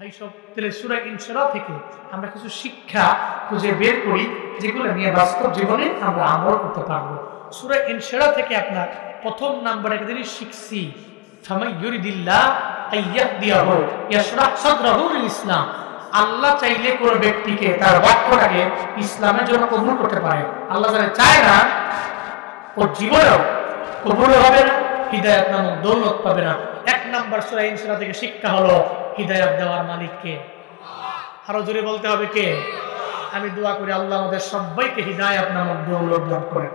ভাই সব, তাহলে সূরা ইনশিরাহ থেকে আমরা কিছু শিক্ষা খুঁজে বের করি যেগুলো নিয়ে বাস্তব জীবনে আমরা আমল করতে পারবো। সূরা ইনশিরাহ থেকে আপনার প্রথম নাম্বার একটা জিনিস শিখছি, ফামান ইউরিদিল্লাহ আইয়াহদিয়াহু ইয়াশরাহ সাদরাহু লিল ইসলাম। আল্লাহ চাইলে কোন ব্যক্তিকে তার বাক্যটাকে ইসলামের জন্য কবুল করতে পারে। আল্লাহ যারা চায় না ওর জীবনেও কবুল হবে না, হিদায়াত নামক দৌলত পাবে না। এক নাম্বার সূরা ইনশিরাহ থেকে শিক্ষা হলো হিদায়াত দেওয়ার মালিক কে? আরো জোরে বলতে হবে কে? আমি দোয়া করি আল্লাহ আমাদের সবাইকে হিদায়াত নামক দৌলত দান করেন।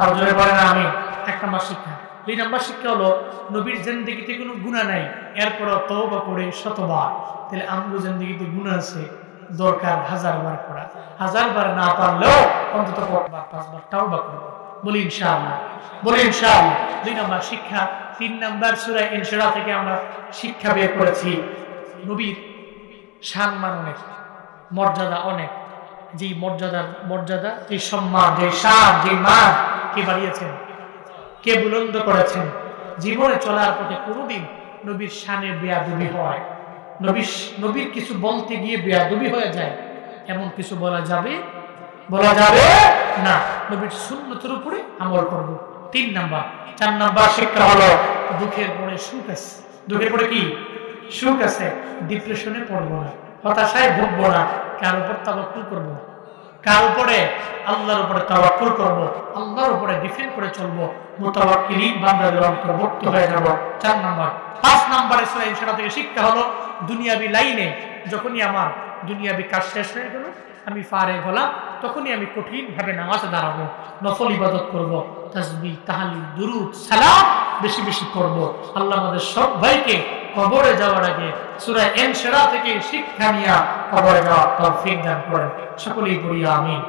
আরো জোরে বলেন আমিন। এক নাম্বার শিক্ষা। দুই নাম্বার শিক্ষা হলো নবীর জিন্দেগিতে কোনো গুনাহ নাই, এরপরও তওবা করে শতবার। তাহলে আমগো জিন্দেগিতে গুনাহ আছে, দরকার 1000 বার করা। 1000 বার না পারলেও অন্তত 5বার তওবা করব। বলি ইনশাআল্লাহ, বলি ইনশাআল্লাহ। দুই নাম্বার শিক্ষা। তিন নাম্বার সূরা ইনশিরাহ থেকে আমরা শিক্ষা বের করেছি নবীর সম্মান অনেক, মর্যাদা অনেক। যে মর্যাদা, যে সম্মান, যে শান, যে মান কে বাড়িয়েছেন, কে বুলন্দ করেছেন। জীবনে চলার পথে কোনোদিন নবীর শানে বেয়াদবি হয়, নবীর কিছু বলতে গিয়ে বেয়াদবি হয়ে যায়, এমন কিছু বলা যাবে না। নবীর সুন্নতের উপরে আমল করব। 3 নাম্বার। 4 নাম্বার শিক্ষা হলো দুঃখের পরে সুখ আছে। দুঃখের পরে কি সুখ আছে। ডিপ্রেশনে পড়বো না, হতাশায় ভুগবো না, কার উপর তাওয়াক্কুল করব, কার উপরে? আল্লাহর উপরে তাওয়াক্কুল করব, আল্লাহর উপরে ডিপেন্ড করে চলবো, মুতাওয়াক্কিলিন বান্দাদের অন্তর্ভুক্ত হয়ে যাব। 4 নাম্বার। 5 নাম্বারে সূরা ইনশিরাহ থেকে শিক্ষা হলো দুনিয়াবি লাইনে যখনই আমার দুনিয়াবি কাজ শেষ হয়ে গেল, আমি ফারেগ হলাম, তখনই আমি কঠিন ভাবে নামাজে দাঁড়াবো, নফল ইবাদত করব, তাসবিহ, তাহলিল, দুরূদ, সালাম বেশি বেশি করব। আল্লাহ আমাদের সব ভাইকে কবরে যাওয়ার আগে সূরা ইনশিরাহ থেকে শিক্ষা নিয়ে কবরে যাওয়ার তৌফিক দান করেন। সকলেই বলি আমিন।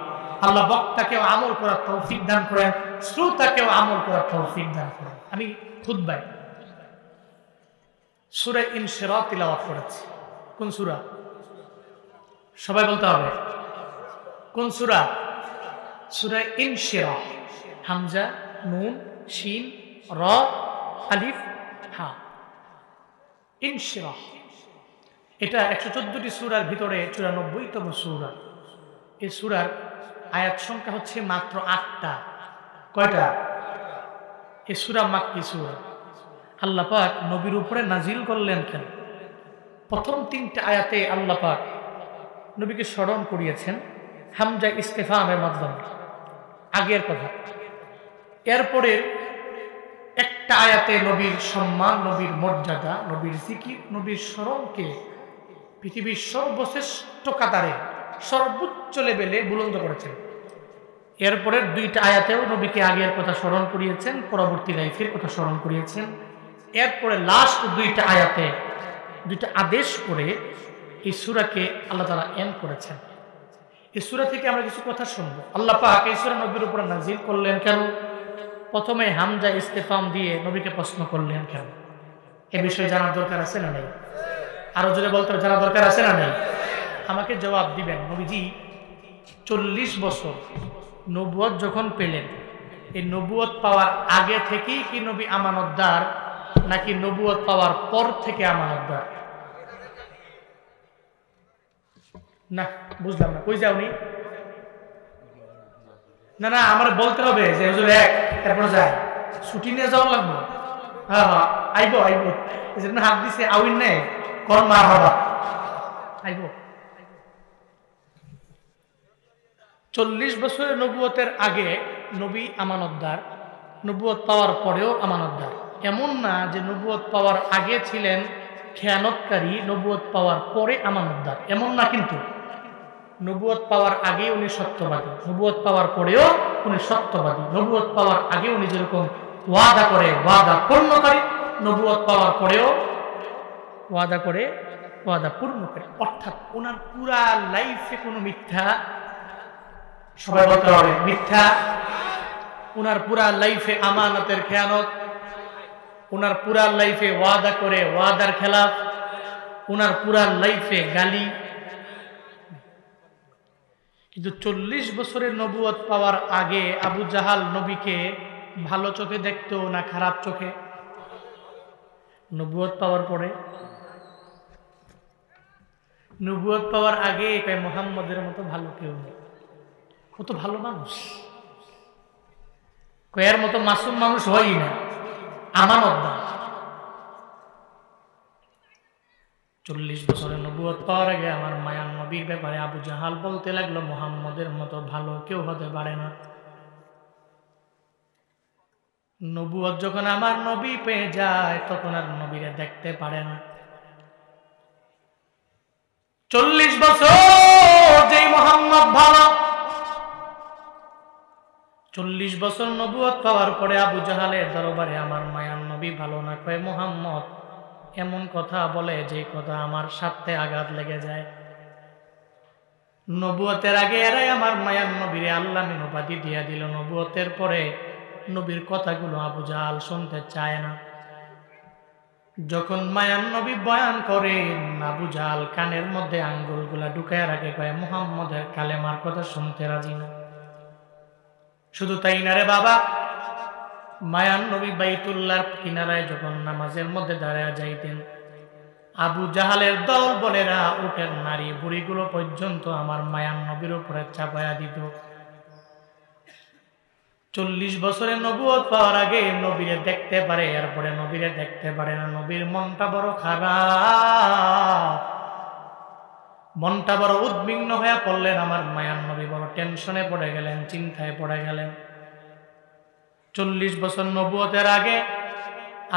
আল্লাহ বক্তাকেও আমল করার তৌফিক দান করেন, শ্রোতাকেও আমল করার তৌফিক দান করেন। আমি খুতবায় সূরা ইনশিরাহ তিলাওয়াত করেছি। কোন সূরা? সবাই বলতে হবে কোন সূরা? সূরা ইনশিরাহ। হামজা, নুন, শিন, র, আলিফ, হা। ইনশিরাহ এটা 114টি সূরার ভিতরে 94তম সূরা। এই সূরার আয়াত সংখ্যা হচ্ছে মাত্র 8টা। কয়টা? এই সূরা মাক্কি সূরা। আল্লাহ পাক নবীর উপরে নাজিল করলেন কেন? প্রথম 3টা আয়াতে আল্লাহ পাক নবীকে স্মরণ করিয়েছেন হামজা ইস্তেফামের মাধ্যমে, আগের কথা। এরপরে একটা আয়াতে নবীর সম্মান, নবীর মর্যাদা, নবীর জিকির, নবীর স্মরণকে পৃথিবীর সর্বশ্রেষ্ঠ কাতারে, সর্বোচ্চ লেভেলে বুলন্দ করেছেন। এরপরের 2টা আয়াতেও নবীকে আগের কথা স্মরণ করিয়েছেন, পরবর্তী লাইফের কথা স্মরণ করিয়েছেন। এরপরে লাস্ট 2টা আয়াতে 2টা আদেশ করে এই সূরাকে আল্লাহ তাআলা এন্ড করেছেন। এই সূরা থেকে আমরা কিছু কথা শুনবো। আল্লাহ পাক এই সূরা নবীর উপর নাজিল করলেন কেন? প্রথমে হামজা ইস্তেফাম দিয়ে নবীকে প্রশ্ন করলেন কেন? এ বিষয়ে জানার দরকার আছে না নেই? আরো জোরে বলতে জানার দরকার আছে না নেই? আমাকে জবাব দিবেন। নবীজি 40 বছর নবুয়ত যখন পেলেন, এই নবুয়ত পাওয়ার আগে থেকেই কি নবী আমানতদার, নাকি নবুয়ত পাওয়ার পর থেকে আমানতদার? না, বুঝলাম না। কই যাওনি? না না, আমার বলতে হবে যে হুজুর এরপর যায়, ছুটি নিয়ে যাওয়া লাগবে। হ্যাঁ হ্যাঁ, আইবো আইবো। এই জন্য হাত দিছে আউইন নেই, কর মার হবা, আইবো। 40 বছরের নবুয়তের আগে নবী আমানতদার, নবুয়ত পাওয়ার পরেও আমানতদার। এমন না যে নবুয়ত পাওয়ার আগে ছিলেন খেয়ানতকারী, নবুয়ত পাওয়ার পরে আমানতদার, এমন না। কিন্তু নবুয়ত পাওয়ার আগে উনি সত্যবাদী, নবুয়ত পাওয়ার পরেও উনি সত্যবাদী। নবুয়ত পাওয়ার আগে উনি যেরকম ওয়াদা করে ওয়াদা পূর্ণকারী, নবুয়ত পাওয়ার পরেও ওয়াদা করে ওয়াদা পূর্ণকারী। অর্থাৎ ওনার পুরা লাইফে কোনো মিথ্যা, সবাই বলতে হবে মিথ্যা। ওনার পুরা লাইফে আমানতের খেয়ানত, ওনার পুরা লাইফে ওয়াদা করে ওয়াদার খেলাফ, ওনার পুরা লাইফে গালি। কিন্তু 40 বছরের নবুয়ত পাওয়ার আগে আবু জাহাল নবীকে ভালো চোখে দেখতো না খারাপ চোখে? নবুয়ত পাওয়ার পরে নবুয়ত পাওয়ার আগে কয় মুহাম্মদের মতো ভালো কেউ নেই, ও তো ভালো মানুষ, কয়ার মতো মাসুম মানুষ হয়ই না, আমানতদার। 40 বছরের নবুয়ত পাওয়ার আগে আমার মায়ার নবীর ব্যাপারে আবু জাহাল বলতে লাগলো মুহাম্মদের মতো ভালো কেউ হতে পারে না। নবুয়ত যখন আমার নবী পেয়ে যায় তখন আর নবীরে দেখতে পারে না। 40 বছর যেই মুহাম্মদ ভালো, 40 বছর নবুয়ত পাওয়ার পরে আবু জাহালের দরবারে আমার মায়ার নবী ভালো না, কয় মুহাম্মদ এমন কথা বলে যে কথা আমার সাথে আঘাত লেগে যায়। নবুয়তের আগে এরাই আমার মায়ার নবীরে আল্লাহ মিন উপাধি দিয়া দিল, নবুয়তের পরে নবীর কথাগুলো আবু জাহাল শুনতে চায় না। যখন মায়ার নবী বয়ান করেন আবু জাহাল কানের মধ্যে আঙ্গুলগুলা ঢুকায় রাখে, কয় মুহাম্মদের কালেমার কথা শুনতে রাজি না। শুধু তাই না রে বাবা, মায়ার নবী বাইতুল্লাহর কিনারায় যখন নামাজের মধ্যে দাঁড়ায় যাইতেন, আবু জাহালের দল বলেরা উটের নারী বুড়িগুলো পর্যন্ত আমার মায়ার নবীর উপরে চাপায়া দিত। 40 বছরে নবুয়ত পাওয়ার আগে নবীরে দেখতে পারে, এরপরে নবীরে দেখতে পারে না। নবীর মনটা বড় খারাপ, মনটা বড় উদ্বিগ্ন হয়ে পড়লেন। আমার মায়ার নবী বড় টেনশনে পড়ে গেলেন, চিন্তায় পড়ে গেলেন। 40 বছর নবুয়তের আগে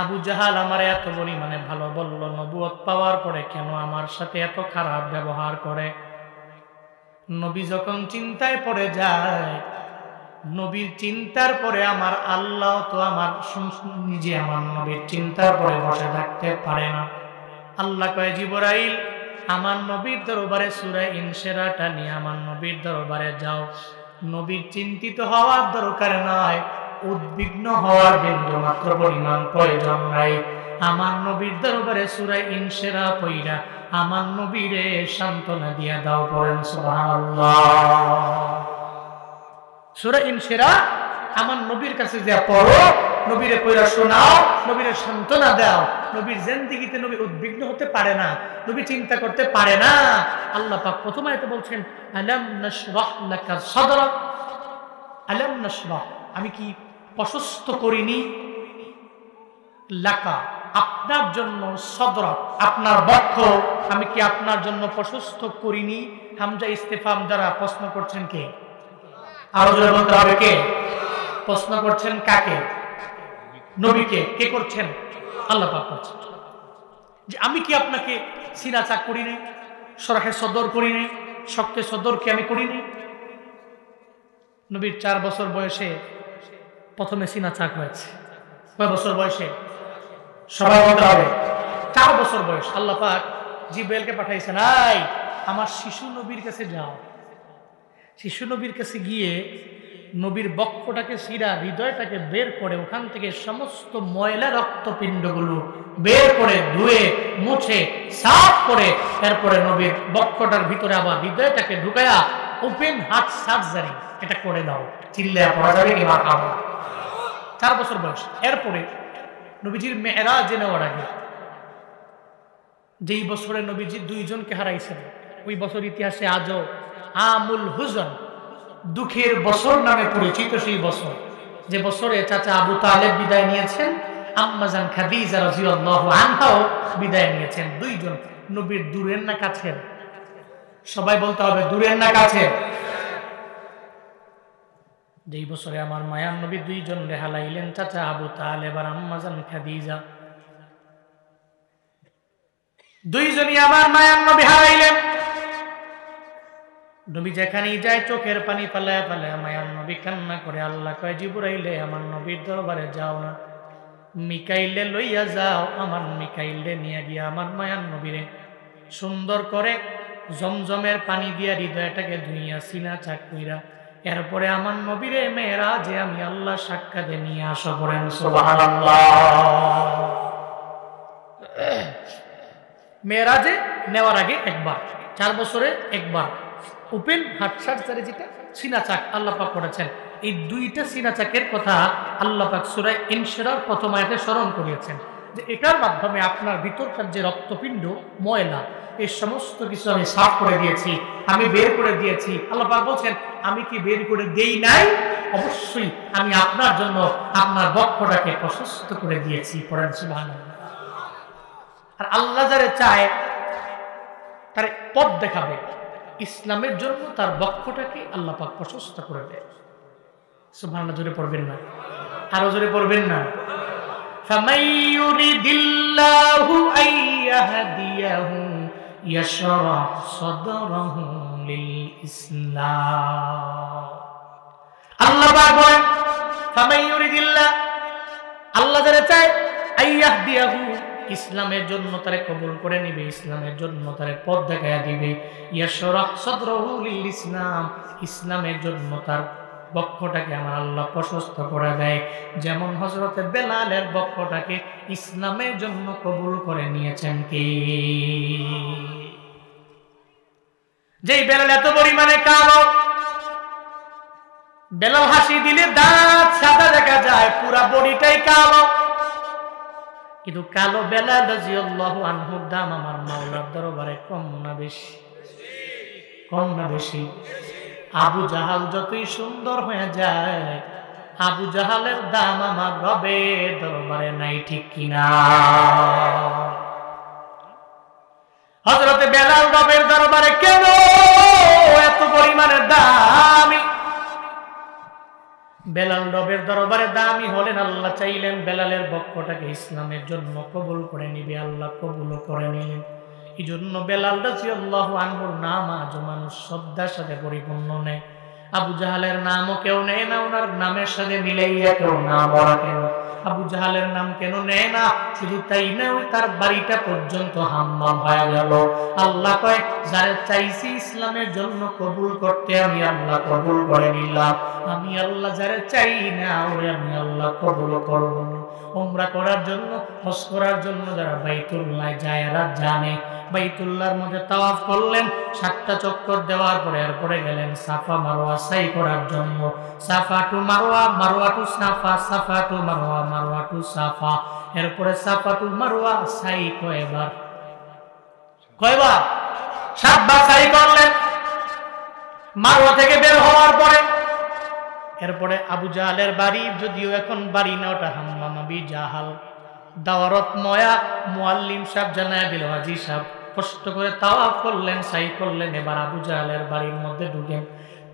আবু জাহাল আমার এত পরিমাণে ভালো বলল, নবুয়ত পাওয়ার পরে কেন আমার সাথে এত খারাপ ব্যবহার করে? নবী যখন চিন্তায় পড়ে যায়, নবীর চিন্তার পরে আমার আল্লাহ তো আমার নিজে আমার নবীর চিন্তার পরে বসে থাকতে পারে না। আল্লাহ কয় জিবরাইল আমার নবীর দরবারে সূরা ইনশিরাহটা নিয়ে আমার নবীর দরবারে যাও। নবীর চিন্তিত হওয়ার দরকার নয়, উদ্বিগ্ন হওয়ার বিন্দু মাত্র পরিমাণ প্রয়োজন নাই। আমার নবীর দরবারে সূরা ইনশিরাহ পড়া আমার নবীরে সান্ত্বনা দিয়া দাও, পড়েন সুবহানাল্লাহ। সূরা ইনশিরাহ আমার নবীর কাছে যা পড়ো, নবীরে পড়া শোনাও, নবীরে সান্ত্বনা দাও। নবীর জিন্দেগিতে নবী উদ্বিগ্ন হতে পারে না, নবী চিন্তা করতে পারে না। আল্লাহ পাক প্রথম আয়াতে বলছেন আলাম নাশরাহ লাকা সাদরাক, আলাম নাশরাহ আমি কি প্রশস্ত করিনি, লাকা আপনার জন্য, সদরাক আপনার বক্ষ আমি কি আপনার জন্য প্রশস্ত করিনি। হামজা ইস্তেফাম দ্বারা প্রশ্ন করছেন কে? আরো জোরে বলতে হবে কে? প্রশ্ন করছেন কাকে? নবীকে। কে করছেন? আল্লাহ পাক করছেন যে আমি কি আপনাকে সিনা চাক করি নাই, সরাহে সদর করি নাই, শক্তে সদরকে আমি করি নাই? নবীর 4 বছর বয়সে প্রথমে সিনা চাক হয়েছে। কয় বছর বয়সে? সবাই বলতে হবে 4 বছর বয়স। আল্লাহ পাক জিবরাইলকে পাঠাইছেন, আই আমার শিশু নবীর কাছে যাও। শিশু নবীর কাছে গিয়ে নবীর বক্ষটাকে সিরা, হৃদয়টাকে বের করে ওখান থেকে সমস্ত ময়লা রক্তপিণ্ডগুলো বের করে ধুয়ে মুছে সাফ করে এরপরে নবীর বক্ষটার ভিতরে আবার হৃদয়টাকে ঢুকায়া ওপেন হার্ট সার্জারি এটা করে দাও। চিল্লায়া পড়া যাবে কি? 4 বছর বয়স। এরপরে নবীজির মেরাজে নেওয়ার আগে, যেই বছরে নবীজি 2 জনকে হারাইছেন, ওই বছর ইতিহাসে আজও আমুল হুজন, দুঃখের বছর নামে পরিচিত। সেই বছর, যে বছরে চাচা আবু তালেব বিদায় নিয়েছেন, আম্মা জান খাদিজা রাদিয়াল্লাহু আনহাও বিদায় নিয়েছেন। 2 জন নবীর দূরের না কাছের? সবাই বলতে হবে দূরের না কাছের? যেই বছরে আমার মায়ার নবী 2 জন হারাইলেন, চাচা আবু তালেব আর আম্মা জান খাদিজা, 2 জনই আমার মায়ার নবী হারাইলেন। নবী যেখানেই যায় চোখের পানি ফালায়া ফালায়া মায়ার নবী কান্না করে। আল্লাহ কয় জিবরাইলে আমার নবীর দরবারে যাও না, মিকাইলে লইয়া যাও। আমার মিকাইলে নিয়ে গিয়া আমার মায়ার নবীরে সুন্দর করে জমজমের পানি দিয়া হৃদয়টাকে ধুইয়া সিনা চাক কইরা এরপরে আমার নবীরে মেরাজে আমি আল্লাহ সাক্ষাতে নিয়ে আসা। করেন সুবহানাল্লাহ। মেরাজে নেওয়ার আগে একবার, 4 বছরে একবার ওপেন হার্ট সার্জারি, যেটা সিনা চাক আল্লাহ পাক করেছেন। এই 2টা সিনা চাকের কথা আল্লাহ পাক সূরা ইনশিরাহর প্রথম আয়াতে স্মরণ করিয়েছেন যে এটার মাধ্যমে আপনার ভিতরকার যে রক্তপিণ্ড ময়লা, এই সমস্ত কিছু আমি সাফ করে দিয়েছি, আমি বের করে দিয়েছি। আল্লাহ পাক বলছেন আমি কি বের করে দেই নাই? অবশ্যই আমি আপনার জন্য আপনার বক্ষটাকে প্রশস্ত করে দিয়েছি। পড়েন সুবহানাল্লাহ। আর আল্লাহ যারে চায় তার পথ দেখাবে, ইসলামের জন্য তার বক্ষটাকে আল্লাহ পাক প্রশস্ত করে দেয়। সুবহানাল্লাহ। জোরে পড়বেন না? আরো জোরে পড়বেন না? فَمَن يُرِدِ اللَّهُ أَن يَهْدِيَهُ يَشْرَحْ صَدْرَهُ لِلْإِسْلَامِ। আল্লাহ পাক বলেন فَمَن يُرِدِ اللَّهُ, আল্লাহ যারা চায় أَن يَهْدِيَهُ, ইসলামের জন্য তারে কবুল করে নিবে, ইসলামের জন্য তারে পথ দেখায়া দিবে। ইয়াশরাহ সাদরহু লিল ইসলাম, ইসলামের জন্য তার বক্ষটাকে আমার আল্লাহ প্রশস্ত করে দেয়। যেমন হযরতে বেলালের বক্ষটাকে ইসলামের জন্য কবুল করে নিয়েছেন কে? যেই বেলাল এত পরিমাণে কালো, বেলাল হাসি দিলে দাঁত সাদা দেখা যায়, পুরা বডিটাই কালো। কিন্তু কালো বেলাল রাদিয়াল্লাহু আনহুর দাম আমার মাওলার দরবারে কম না বেশি? কম না বেশি? আবু জাহাল যতই সুন্দর হয়ে যায়, আবু জাহালের দাম আমার রবের দরবারে নাই, ঠিক কিনা? হযরতে বেলাল রবের দরবারে কেন এত পরিমাণে দামি? বেলাল রবের দরবারে দামি হলেন, আল্লাহ চাইলেন বেলালের বক্ষটাকে ইসলামের জন্য কবুল করে নিবে, আল্লাহ কবুল করে নিলেন। এই জন্য বেলাল রাদিয়াল্লাহু আনহুর নাম আজ মানুষ শ্রদ্ধার সাথে পরিপূর্ণ নেয়। আবু জাহালের নামও কেউ নেয় না, ওনার নামের সাথে মিলাইয়া কেউ নাম রাখে না। আবু জাহালের নাম কেন নেয় না? শুধু তাই না, ওই তার বাড়িটা পর্যন্ত হাম্মাম হয়ে গেল। আল্লাহ কয় যারা চাইছি ইসলামের জন্য কবুল করতে, আমি আল্লাহ কবুল করে নিলাম। আমি আল্লাহ যারা চাই না, ওরে আমি আল্লাহ কবুল করব না। উমরা করার জন্য, হজ করার জন্য যারা বাইতুল্লাহ যায় এরা জানে, বাইতুল্লাহর মধ্যে তাওয়াফ করলেন, 7টা চক্কর দেওয়ার পরে এরপরে গেলেন সাফা মারওয়া সাই করার জন্য। সাফা টু মারওয়া, মারওয়া টু সাফা, সাফা টু মারওয়া, মারওয়া টু সাফা, এরপরে সাফা টু মারওয়া সাই কয়বার? 7বার সাই করলেন। মারওয়া থেকে বের হওয়ার পরে এরপরে আবু জাহালের বাড়ি, যদিও এখন বাড়ি না, ওটা হাম্মাম আবি জাহাল। দাওয়ারত ময়া মুআল্লিম সাহেব জানায় দিল, হাজী সাহেব কষ্ট করে তাওয়াফ করলেন, সাই করলেন, এবার আবু জাহালের বাড়ির মধ্যে ঢুকেন।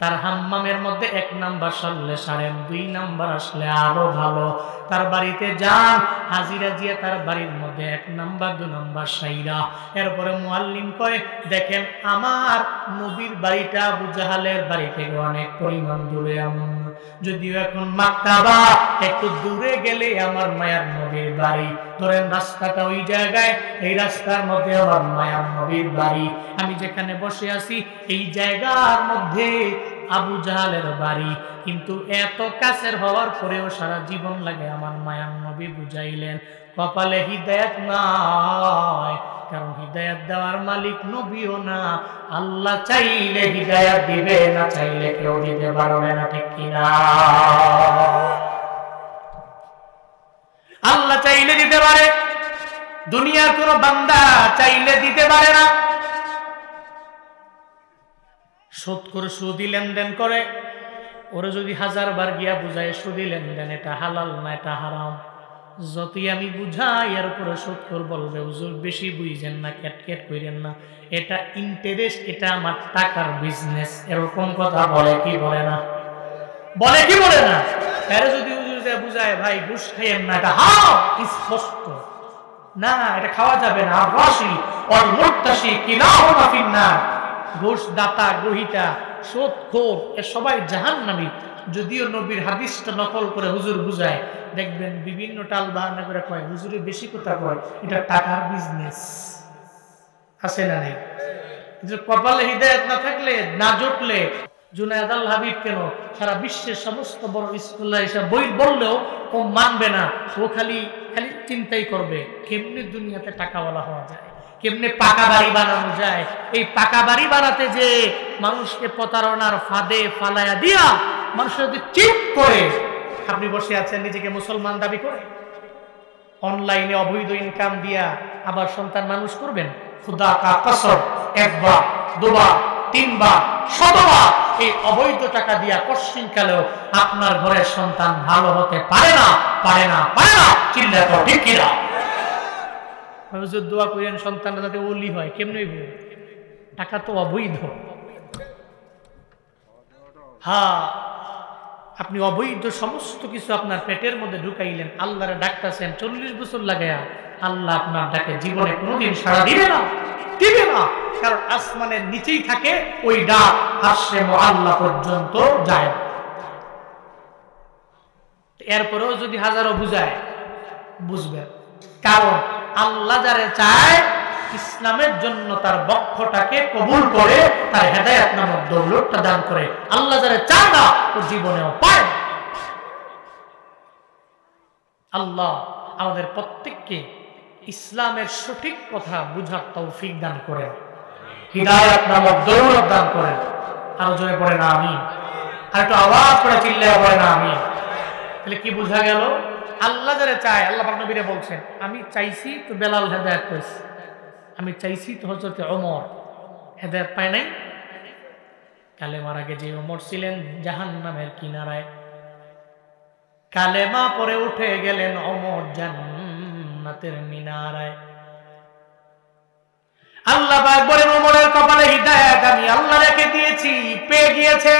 তার হাম্মামের মধ্যে 1 নাম্বার সারলে সারেন, 2 নাম্বার আসলে আরো ভালো। তার বাড়িতে যান, হাজিরা দিয়ে তার বাড়ির মধ্যে 1 নাম্বার 2 নাম্বার সাইরা। এরপরে মুআল্লিম কয় দেখেন আমার নবীর বাড়িটা আবু জাহালের বাড়ি থেকে অনেক পরিমাণ দূরে, এমন যদিও এখন মাক্তাবা একটু দূরে গেলে আমার মায়ার নবীর বাড়ি। ধরেন রাস্তাটা ওই জায়গায়, এই রাস্তার মধ্যে আমার মায়ার নবীর বাড়ি। আমি যেখানে বসে আছি এই জায়গার মধ্যে আবু জাহালের বাড়ি। কিন্তু এত কাছের হওয়ার পরেও সারা জীবন লাগে আমার মায়ার নবী বুঝাইলেন কপালে হিদায়াত নাই, কারণ হিদায়াত দেওয়ার মালিক নবীও না। আল্লাহ চাইলে হিদায়াত দিবে, না চাইলে কেউ দিতে পারবে না, ঠিক কিনা? আল্লাহ চাইলে দিতে পারে, দুনিয়ার কোন বান্দা চাইলে দিতে পারে না। সুদ করে, সুদি লেনদেন করে, ওরা যদি 1000 বার গিয়া বুঝায় সুদি লেনদেন এটা হালাল না, এটা হারাম, যতই আমি বুঝাই এর উপরে সুদ করে বলবে হুজুর বেশি বুঝেন না, ক্যাটক্যাট করেন না, এটা ইন্টারেস্ট, এটা আমার টাকার বিজনেস, এরকম কথা বলে কি বলে না? বলে কি বলে না? এরা যদি হুজুর বুঝায় ভাই ঘুষ খাইয়েন না, এটা হারাম স্পষ্ট না, এটা খাওয়া যাবে না। আর রাশি ওয়াল মুত্তাশি কিলাহুমা ফিন্নার, ঘুষ দাতা, গ্রহীতা, সুদখোর এ সবাই জাহান্নামী। যদিও নবীর হাদিসটা নকল করে হুজুর বুঝায়, দেখবেন বিভিন্ন টাল বাহানা করে কয় হুজুরে বেশি কথা কয়, এটা টাকার বিজনেস। আছে না নাই? কপালে হিদায়াত না থাকলে, না জুটলে, জুনায়েদ আল হাবিব কেন সারা বিশ্বের সমস্ত বড় স্কলার হিসাবে বই বললেও ও মানবে না। ও খালি খালি চিন্তাই করবে কেমনি দুনিয়াতে টাকাওয়ালা হওয়া যায়, কেমনে পাকা বাড়ি বানানো যায়। এই পাকা বাড়ি বানাতে যে মানুষকে প্রতারণার ফাঁদে ফালায়া দিয়া মানুষ যদি চিট করে, আপনি বসে আছেন নিজেকে মুসলমান দাবি করে, অনলাইনে অবৈধ ইনকাম দিয়া আবার সন্তান মানুষ করবেন, খুদা কা কসম, একবার, দুবার, তিনবার, শতবার এই অবৈধ টাকা দিয়া কশ্চিনকালেও আপনার ঘরের সন্তান ভালো হতে পারে না, পারে না, পারে না। চিল্লা তো ঠিক কিনা? হুজুর দোয়া করেন সন্তানরা যাতে ওলি হয়। কেমনে হইব? টাকা তো অবৈধ। হ্যাঁ, আপনি অবৈধ সমস্ত কিছু আপনার পেটের মধ্যে ঢুকাইলেন, আল্লাহরে ডাকতেছেন 40 বছর লাগায়া, আল্লাহ আপনার ডাকে জীবনে কোনোদিন সাড়া দিবে না, দিবে না। কারণ আসমানের নিচেই থাকে ওই ডাক, আরশে মুআল্লা পর্যন্ত যায়। এরপরেও যদি হাজারো বুঝায়, বুঝবেন। কারণ আল্লাহ যারে চায় ইসলামের জন্য তার বক্ষটাকে কবুল করে, তার হেদায়েত নামক দৌলতটা দান করে। আল্লাহ যারে চায় না ও জীবনেও পায় না। আল্লাহ আমাদের প্রত্যেককে ইসলামের সঠিক কথা বুঝার তৌফিক দান করেন, হিদায়াত নামক দৌলত দান করেন। আরো জোরে পড়ে না আমিন। আর একটু আওয়াজ করে চিল্লায় পড়ে না আমিন। তাহলে কি বোঝা গেল? আল্লাহ যারা চায়, আল্লাহ পাক নবীরে বলছেন, আমি চাইছি তো বেলাল হেদায়েত পেয়েছে, আমি চাইছি তো হযরত ওমর হেদায়েত পায় নাই। কালেমার আগে যে ওমর ছিলেন জাহান্নামের কিনারায়, কালেমা পরে উঠে গেলেন ওমর জান্নাতের মিনারায়। আল্লাহ পাক বলেন ওমরের কপালে হিদায়াত আমি আল্লাহ রেখে দিয়েছি, পেয়ে গিয়েছে।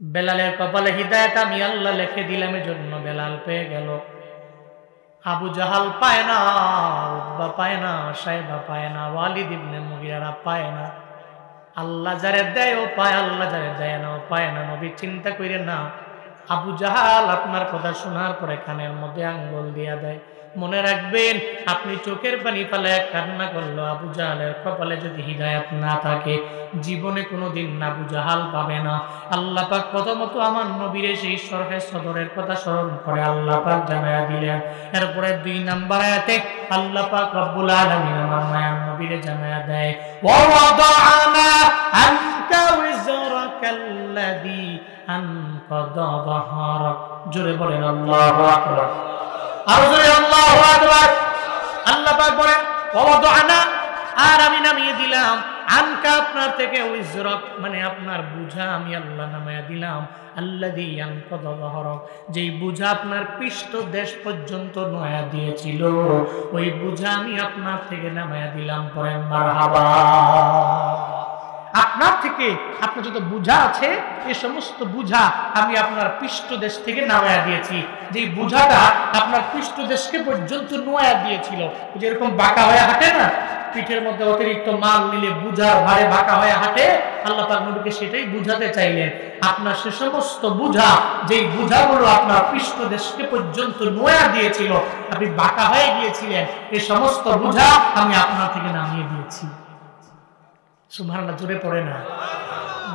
বেলালের কপালে হিদায়াত আমি আল্লাহ লিখে দিলাম, এজন্য বেলাল পেয়ে গেল। আবু জাহাল পায় না, উতবা পায় না, সাইবা পায় না, ওয়ালিদ ইবনে মুগিরা পায় না। আল্লাহ যারে দেয় ও পায়, আল্লাহ যারে দেয় না ও পায় না। নবী চিন্তা করেন না, আবু জাহাল আপনার কথা শোনার পরে কানের মধ্যে আঙ্গুল দিয়া দেয়। মনে রাখবেন, আপনি চোখের পানি ফেলায় কান্না করলো, আবু জাহালের কপালে যদি হিদায়াত না থাকে জীবনে কোনোদিন আবু জাহাল পাবে না। আল্লাহ পাক প্রথমত আমার নবীর সেই শরহে সদরের কথা স্মরণ করে আল্লাহ পাক জানায়া দিলেন। এরপরে 2 নাম্বার আয়াতে আল্লাহ পাক রব্বুল আলামিন আমার মায়ার নবীর জানায়া দেয়, ওয়া ওয়াদানা আনকা ওয়াজরাকাল্লাযী আনকাদা যাহরাক। জোরে বলেন আল্লাহু আকবার। আর জোরে আল্লাহু আকবার। আল্লাহ পাক বলেন ওয়া ওয়াদানা, আর আমি নামিয়ে দিলাম, আনকা আপনার থেকে, ওয়াজরাক মানে আপনার বুঝা আমি আল্লাহ নামায়া দিলাম, আল্লাযী আনকাদা যাহরাক যেই বুঝা আপনার পৃষ্ঠ দেশ পর্যন্ত নয়া দিয়েছিল, ওই বুঝা আমি আপনার থেকে নামায়া দিলাম। পরেন মারহাবা। আপনার থেকে আপনার যত বুঝা আছে এই সমস্ত বুঝা আমি আপনার পৃষ্ঠদেশ থেকে নামায়া দিয়েছি। যে বুঝাটা আপনার পৃষ্ঠদেশকে পর্যন্ত নোয়া দিয়েছিল, যেরকম বাঁকা হয়ে হাঁটে না, পিঠের মধ্যে অতিরিক্ত মাল নিলে বুঝার ভারে বাঁকা হয়ে হাঁটে, আল্লাহ পাক নবীকে সেটাই বুঝাতে চাইলেন। আপনার সে সমস্ত বুঝা, যেই বুঝাগুলো আপনার পৃষ্ঠদেশকে পর্যন্ত নোয়া দিয়েছিল, আপনি বাঁকা হয়ে গিয়েছিলেন, এই সমস্ত বুঝা আমি আপনার থেকে নামিয়ে দিয়েছি। সুবহানাল্লাহ, জোরে পড়ে না।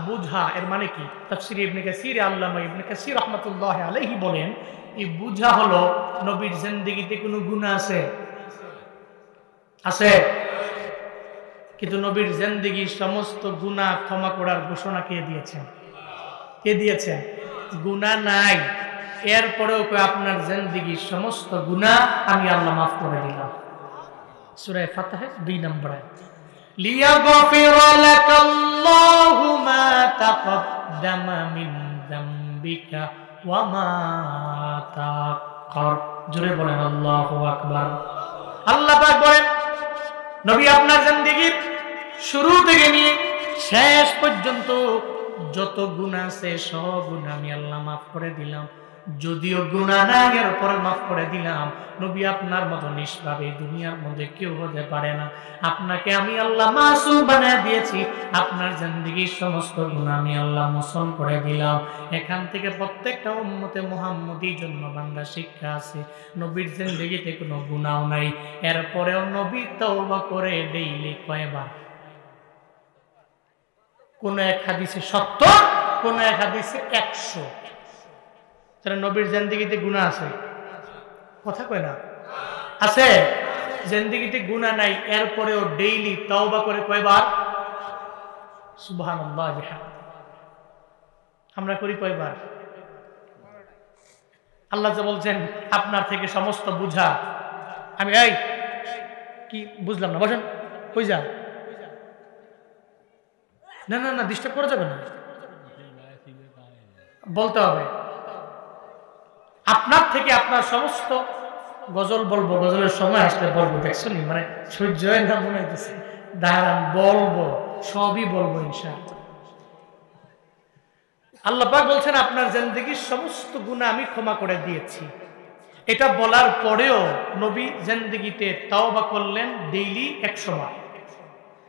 বুঝা এর মানে কি? তাফসীরে ইবনে কাসীর, আল্লামা ইবনে কাসীর রাহমাতুল্লাহি আলাইহি বলেন, এই বুঝা হলো নবীর জিন্দেগিতে কোনো গুনাহ আছে? আছে। কিন্তু নবীর জিন্দেগির সমস্ত গুনাহ ক্ষমা করার ঘোষণা কে দিয়েছেন? কে দিয়েছেন? গুনাহ নাই, এরপরেও কই আপনার জিন্দেগির সমস্ত গুনাহ আমি আল্লাহ মাফ করে দিলাম। সূরা ফাতিহা 2 নম্বর আয়াত। ليغفر لك الله ما تقدم من ذنبك وما تأخر। জোরে বলেন আল্লাহু আকবার। আল্লাহ পাক বলেন, নবী আপনার জিন্দেগির শুরু থেকে নিয়ে শেষ পর্যন্ত যত গুনাহ আছে সব গুনাহ আমি আল্লাহ মাফ করে দিলাম। যদিও গুনাহ না, এর উপর মাফ করে দিলাম। নবী আপনার মতো নিষ্পাপ এই দুনিয়ার মধ্যে কেউ হতে পারে না। আপনাকে আমি আল্লাহ মাসুম বানিয়ে দিয়েছি, আপনার জিন্দেগির সমস্ত গুনাহ আমি আল্লাহ মোচন করে দিলাম। এখান থেকে প্রত্যেকটা উম্মতে মুহাম্মদীর জন্য বান্দা শিক্ষা আছে। নবীর জিন্দেগিতে কোনো গুনাহ নাই, এরপরেও নবী তওবা করে ডেইলি কয়বার? কোন এক হাদিসে 70, কোন এক হাদিসে 100। তাহলে নবীর জিন্দেগিতে গুনাহ আছে? কথা কয় না, আছে। জিন্দেগিতে গুনাহ নাই, এরপরেও ডেইলি তওবা করে কয়বার? সুবহানাল্লাহ বিহামদিহি। আমরা করি কয়বার? আল্লাহ যে বলছেন আপনার থেকে সমস্ত বুঝা আমি, এই কি বুঝলাম না, বসেন। কই যা? না না না, ডিস্টার্ব করা যাবে না, বলতে হবে। আপনার থেকে আপনার সমস্ত গজল বলবো, গজলের সময় আসলে বলবো, দেখছেন মানে সহ্য হয় না মনে হইতেছে। দাঁড়ান, বলবো, সবই বলবো ইনশাআল্লাহ। আল্লাহ পাক বলছেন আপনার জিন্দেগীর সমস্ত গুনাহ আমি ক্ষমা করে দিয়েছি। এটা বলার পরেও নবী জিন্দেগিতে তাওবা করলেন ডেইলি 100 বার।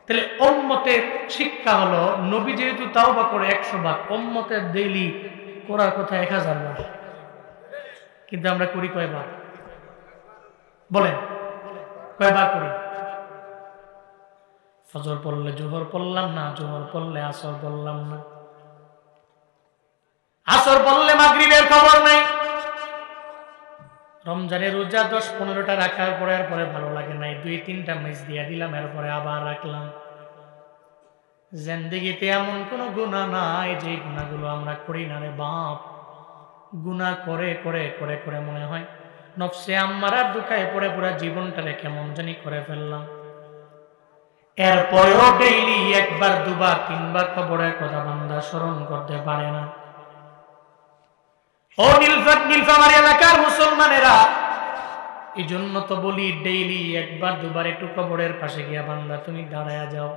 তাহলে উম্মতের শিক্ষা হলো, নবী যেহেতু তাওবা করে 100 বার, উম্মতের ডেইলি করার কথা 1000 বার। কিন্তু আমরা করি কয়বার? বলেন কয়বার করি? ফজর পড়লে জোহর পড়লাম না, জোহর পড়লে আসর পড়লাম না, আসর পড়লে মাগরিবের খবর নাই। রমজানের রোজা 10-15টা রাখার পরে আর পরে ভালো লাগে নাই, 2-3টা মিস দিয়ে দিলাম, এরপরে আবার রাখলাম। জিন্দেগিতে এমন কোন গুনাহ নাই যে গুনাহগুলো আমরা করি না রে বাপ। গুনাহ করে করে করে করে মনে হয় নফসে আম্মারার দুকায় পড়ে পুরো জীবনটারে কেমন জানি করে ফেললাম। এরপরেও ডেইলি 1বার 2বার 3বার কবরের কথা বান্দা স্মরণ করতে পারে না। ও নীলফামারী এলাকার মুসলমানেরা, এই জন্য তো বলি ডেইলি 1বার 2বার একটু কবরের পাশে গিয়া বান্দা তুমি দাঁড়ায়া যাও।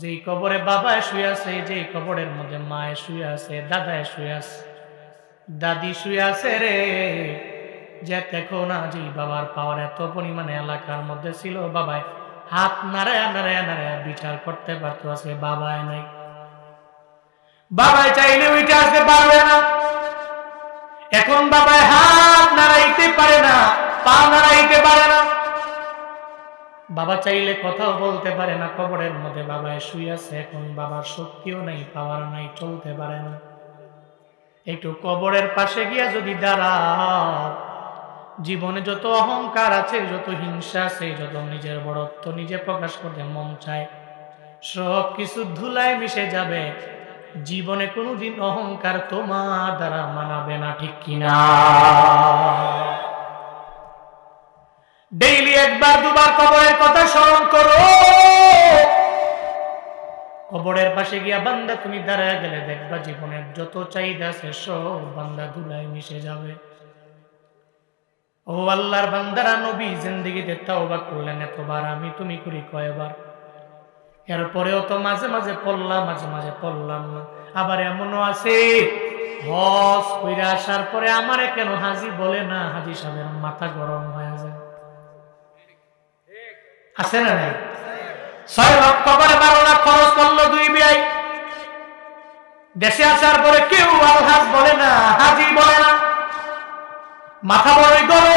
যেই কবরে বাবায় শুয়ে আছে, যেই কবরের মধ্যে মায়ে শুয়ে আছে, দাদায় শুয়ে আছে, দাদি শুয়ে আছে রে, যে দেখো না যে বাবার পাওয়ার এত পরিমাণে এলাকার মধ্যে ছিল, বাবায় হাত নাড়ায়া নাড়ায়া নাড়ায়া বিচার করতে পারতো, আজকে বাবায় নাই। বাবায় চাইলে ওইটা আসতে পারবে না। এখন বাবায় হাত নাড়াইতে পারে না, পা নাড়াইতে পারে না, বাবা চাইলে কথাও বলতে পারে না, কবরের মধ্যে বাবায় শুয়ে আছে। এখন বাবার শক্তিও নাই, পাওয়ার নাই, চলতে পারে না। একটু কবরের পাশে গিয়া যদি দাঁড়াও, জীবনে যত অহংকার আছে, যত হিংসা আছে, যত নিজের বড়ত্ব নিজে প্রকাশ করতে মন চায়, সব কিছু ধুলায় মিশে যাবে। জীবনে কোনোদিন অহংকার তোমার দ্বারা মানাবে না, ঠিক কিনা? ডেইলি 1বার 2বার কবরের কথা স্মরণ করো। কবরের পাশে গিয়া বান্দা তুমি দাঁড়ায় গেলে দেখবা জীবনের যত চাহিদা আছে সব বান্দা ধুলায় মিশে যাবে। ও আল্লাহর বান্দারা, নবী জিন্দেগিতে তাওবা করলেন এতবার, আমি তুমি করি কয়বার? এরপরেও তো মাঝে মাঝে পড়লাম, মাঝে মাঝে পড়লাম না। আবার এমনও আছে হজ কইরা আসার পরে আমারে কেন হাজি বলে না, হাজি সাহেবের মাথা গরম হয়ে যায়। আছে না নাই? 6 লক্ষ করে 12 লাখ খরচ করলো 2 বিয়াই, দেশে আসার পরে কেউ আলহাজ বলে না, হাজি বলে না, মাথা বড়ই গরম।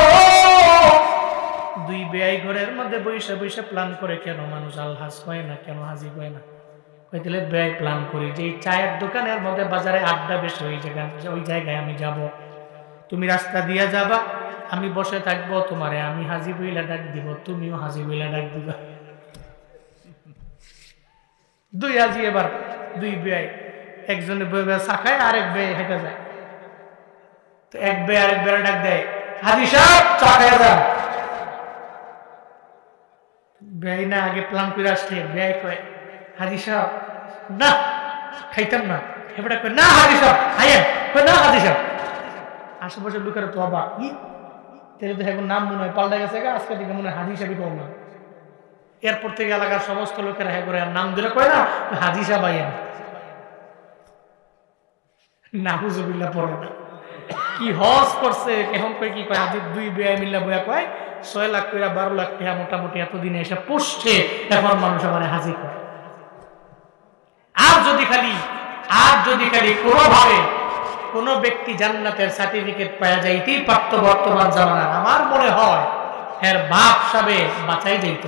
2 বিয়াই ঘরের মধ্যে বসে বসে প্ল্যান করে, কেন মানুষ আলহাজ কয় না, কেন হাজি কয় না? কইলে ব্যয় প্ল্যান করি যে চায়ের দোকানের মধ্যে বাজারে আড্ডা বেশি, ওই জায়গায় আমি যাব, তুমি রাস্তা দিয়ে যাবা, আমি বসে থাকবো, তোমারে আমি হাজি বইলা ডাক দিব, তুমিও হাজি বইলা ডাক দিবা। 2 হাজি, এবার 2 বেয়াই, একজনে বইবে শাখায়, আরেক বেয়ে হেঁটে যায়। তো এক বেয়ে আরেক বেড়ে ডাক দেয়, হাজি সাহেব চা খেয়ে যান। বেয়াই না আগে প্ল্যান করে আসছে, বেয়াই কয় হাজি সাহেব না খাইতাম না, এবারে কয় না হাজি সাহেব খাইয়েন, কয় না হাজি সাহেব। আশেপাশের লোকের তো অবাক, কি তাহলে তো এখন নাম মনে হয় পাল্টা গেছে, আজকে থেকে মনে হয় হাজি সাহেবই কম না। এরপর থেকে এলাকার সমস্ত লোকেরা হ্যাঁ করে নাম ধরে কয় না হাজি সাহেব আইয়েন, নাউজুবিল্লাহ পড়ে না। কি হজ করছে এখন কয়, কি কয় হাজি 2 বেয়াই মিল্লা বইয়া কয় 6 লাখ কইরা 12 লাখ টাকা মোটামুটি এতদিনে এসে পুষছে, এখন মানুষ আমার হাজি কয়। আর যদি খালি কোনোভাবে কোন ব্যক্তি জান্নাতের সার্টিফিকেট পাওয়া যাইতেই পারত বর্তমান জামানার, আমার মনে হয় এর বাপ সাবে বাঁচাই যাইত।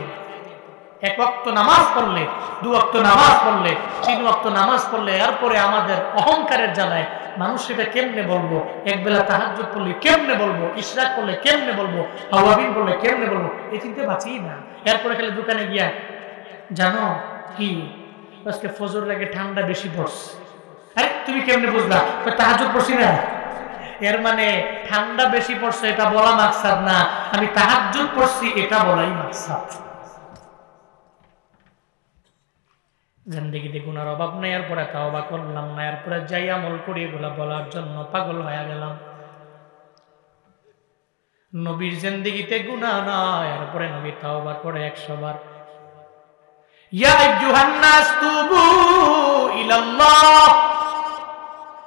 1 ওয়াক্ত নামাজ পড়লে, 2 ওয়াক্ত নামাজ পড়লে, 3 ওয়াক্ত নামাজ পড়লে, এরপরে আমাদের অহংকারের জ্বালায় মানুষ সেটা কেমনে বলবো, একবেলা তাহাজ্জুদ পড়লে কেমনে বলবো, ইশরাক করলে কেমনে বলবো, আওয়াবিন পড়লে কেমনে বলবো, এই চিন্তা বাঁচি না। এরপরে খালি দোকানে গিয়া, জানো কি আজকে ফজরের আগে ঠান্ডা বেশি পড়ছে। আরে তুমি কেমনে বুঝলা? তাহাজ্জুদ পড়ছি না। এর মানে ঠান্ডা বেশি পড়ছে এটা বলা মাকসাদ না, আমি তাহাজ্জুদ পড়ছি এটা বলাই মাকসাদ। জিন্দেগিতে গুনার অভাব নাই, এরপরে তাওবা করলাম না, এরপরে যাই আমল করি এগুলা বলার জন্য পাগল হয়ে গেলাম। নবীর জিন্দেগিতে গুনাহ নাই, এরপরে নবী তাওবা করে 100 বার। ইয়া আইয়ুহান নাস তুবু ইলাল্লাহ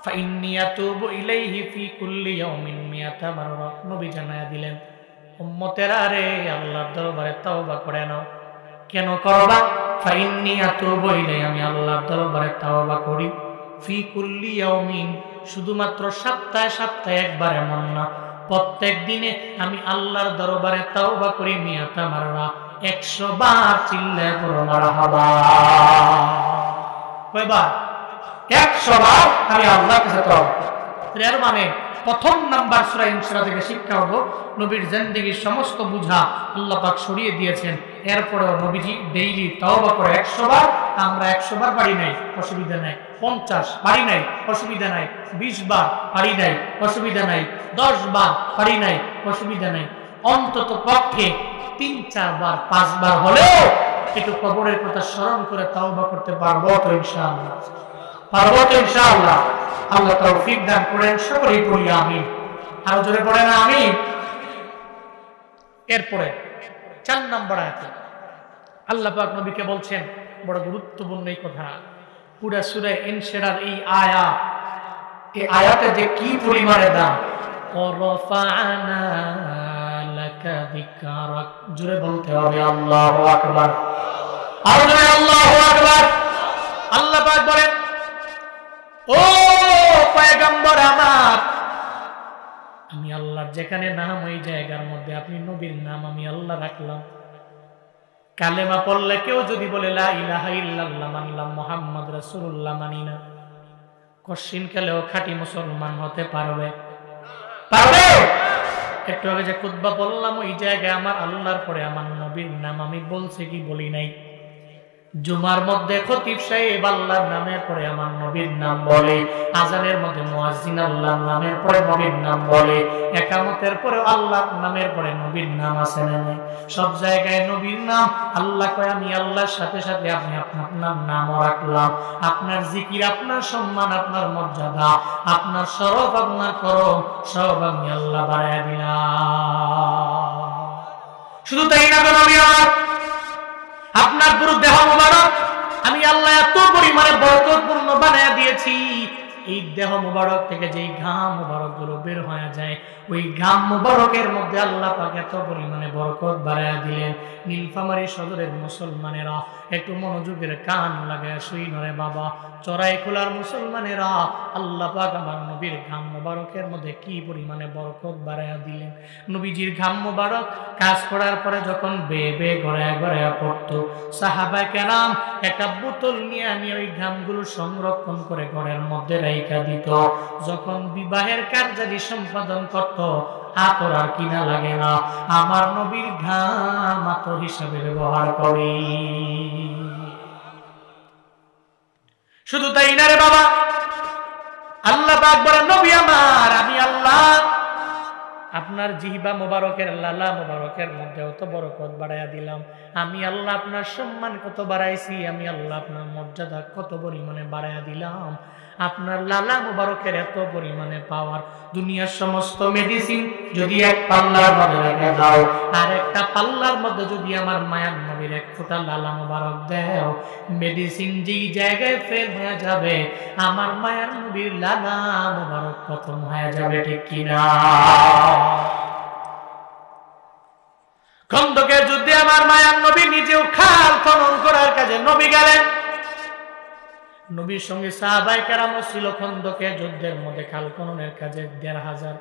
ফাইন্নী আতুবু ইলাইহি ফি কুল্লি ইয়াউমিন মিয়াতা মাররা। নবী জানায়া দিলেন, উম্মতেরা রে, আল্লাহর দরবারে তাওবা করে নাও। কেন করবা? ফাইন্নী আতুবু ইলাইহি, আমি আল্লাহর দরবারে তাওবা করি। ফি কুল্লি ইয়াউমিন, শুধুমাত্র সপ্তাহে সপ্তাহে একবার, এমন না, প্রত্যেক দিনে আমি আল্লাহর দরবারে তাওবা করি। মিয়াতা মাররা, 100 বার। চিল্লায়ে পড়ো মারহাবা। কয়বার? 100 বার আমি আল্লাহর কাছে তাওবা করি। এর মানে প্রথম নাম্বার সূরা ইনশিরাহ থেকে শিক্ষা হলো, নবীর জিন্দেগীর সমস্ত বুঝা আল্লাহ পাক সরিয়ে দিয়েছেন। এরপরেও নবীজি ডেইলি তাওবা করে 100 বার। আমরা 100 বার পারি নাই, অসুবিধা নাই। 50 পারি নাই, অসুবিধা নাই। 20 বার পারি নাই, অসুবিধা নাই। 10 বার পারি নাই, অসুবিধা নাই। অন্তত পক্ষে 3-4 বার, 5 বার হলেও একটু কবরের কথা স্মরণ করে তাওবা করতে পারবো তো ইনশাআল্লাহ? পারবো তো ইনশাআল্লাহ? আল্লাহ তৌফিক দান করেন, সকলেই বলি আমিন। আরো জোরে পড়েন আমিন। এরপরে 4 নম্বর আয়াতে আল্লাহ পাক নবীকে বলছেন, বড় গুরুত্বপূর্ণ এই কথা, পুরা সূরা ইনশিরার এই আয়াত, এই আয়াতে যে কি পরিমাণে দাম। ওয়ারাফা'না লাকা যিকরাক, জোরে বলতে হবে আল্লাহু আকবার। আরো জোরে আল্লাহু আকবার। আল্লাহ পাক বলেন, ও পয়গম্বর আমার, আমি আল্লাহর যেখানে নাম, ওই জায়গার মধ্যে আপনি নবীর নাম আমি আল্লাহ রাখলাম। কালেমা পড়লে কেউ যদি বলে লা ইলাহা ইল্লাল্লাহ মানলাম, মুহাম্মদ রাসূলুল্লাহ মানি না, কশিন কালেও খাঁটি মুসলমান হতে পারবে? পারবে? একটু আগে যে খুতবা বললাম, ওই জায়গায় আমার আল্লাহর পরে আমার নবীর নাম আমি বলছি কি বলি নাই? জুমার মধ্যে খতিব সাহেব আল্লাহর নামের পরে আমার নবীর নাম বলে, আজানের মধ্যে মুয়াজ্জিন আল্লাহর নামের পরে নবীর নাম বলে, ইকামতের পরে আল্লাহর নামের পরে নবীর নাম আছে না? সব জায়গায় নবীর নাম। আল্লাহ কয়, আমি আল্লাহর সাথে সাথে আপনি আপনার নামও রাখলাম। আপনার জিকির, আপনার সম্মান, আপনার মর্যাদা, আপনার শরফ, আপনার করম, সব আমি আল্লাহ বাড়ায়া দিলাম। শুধু তাই না, নবী আমার, আপনার পুরো দেহ মুবারক আমি আল্লাহ এত পরিমাণে বরকতপূর্ণ বানায়া দিয়েছি। এই দেহ মুবারক থেকে যেই ঘাম মুবারক গুলো বের হয়ে যায়, ওই ঘাম মুবারকের মধ্যে আল্লাহ পাক এত পরিমাণে বরকত বাড়ায়া দিলেন। নীলফামারী সদরের মুসলমানেরা একটু মনোযোগের কান লাগায় শুই নরে বাবা। চড়াইখোলার মুসলমানেরা, আল্লাহ পাক আমার নবীর ঘাম মুবারকের মধ্যে কি পরিমাণে বরকত বাড়ায়া দিলেন। নবীজির ঘাম মুবারক কাজ করার পরে যখন বেয়ে বেয়ে গড়ায়া গড়ায়া পড়তো, সাহাবায়ে কেরাম একটা বোতল নিয়ে আমি ওই ঘামগুলো সংরক্ষণ করে ঘরের মধ্যে রাইখা দিত। যখন বিবাহের কার্যাদি সম্পাদন করত, আতর আর কিনা লাগে না, আমার নবীর ঘাম আতর হিসাবে ব্যবহার করি। শুধু তাই না রে বাবা, আল্লাহ পাক বলেন, নবী আমার, আমি আল্লাহ আপনার জিহ্বা মুবারকের, লালা মুবারকের মধ্যে অত বরকত বাড়াইয়া দিলাম। আমি আল্লাহ আপনার সম্মান কত বাড়াইছি, আমি আল্লাহ আপনার মর্যাদা কত পরিমাণে বাড়াইয়া দিলাম। আপনার লালা মুবারকের এত পরিমাণে পাওয়ার, দুনিয়ার সমস্ত মেডিসিন যদি এক পাল্লার মধ্যে রেখে দাও, আর একটা পাল্লার মধ্যে যদি আমার মায়ার নবীর এক ফোঁটা লালা মুবারক দাও, মেডিসিন যেই জায়গায় ফেল হয়ে যাবে, আমার মায়ার নবীর লালা মুবারক প্রথম হয়ে যাবে। ঠিক কিনা? খন্দকের যুদ্ধে আমার মায়ার নবী নিজেও খাল খনন করার কাজে নবী গেলেন। নবীর সঙ্গে সাহাবায়ে কেরাম ছিল খন্দকের যুদ্ধের মধ্যে খাল খননের কাজে ১৫০০।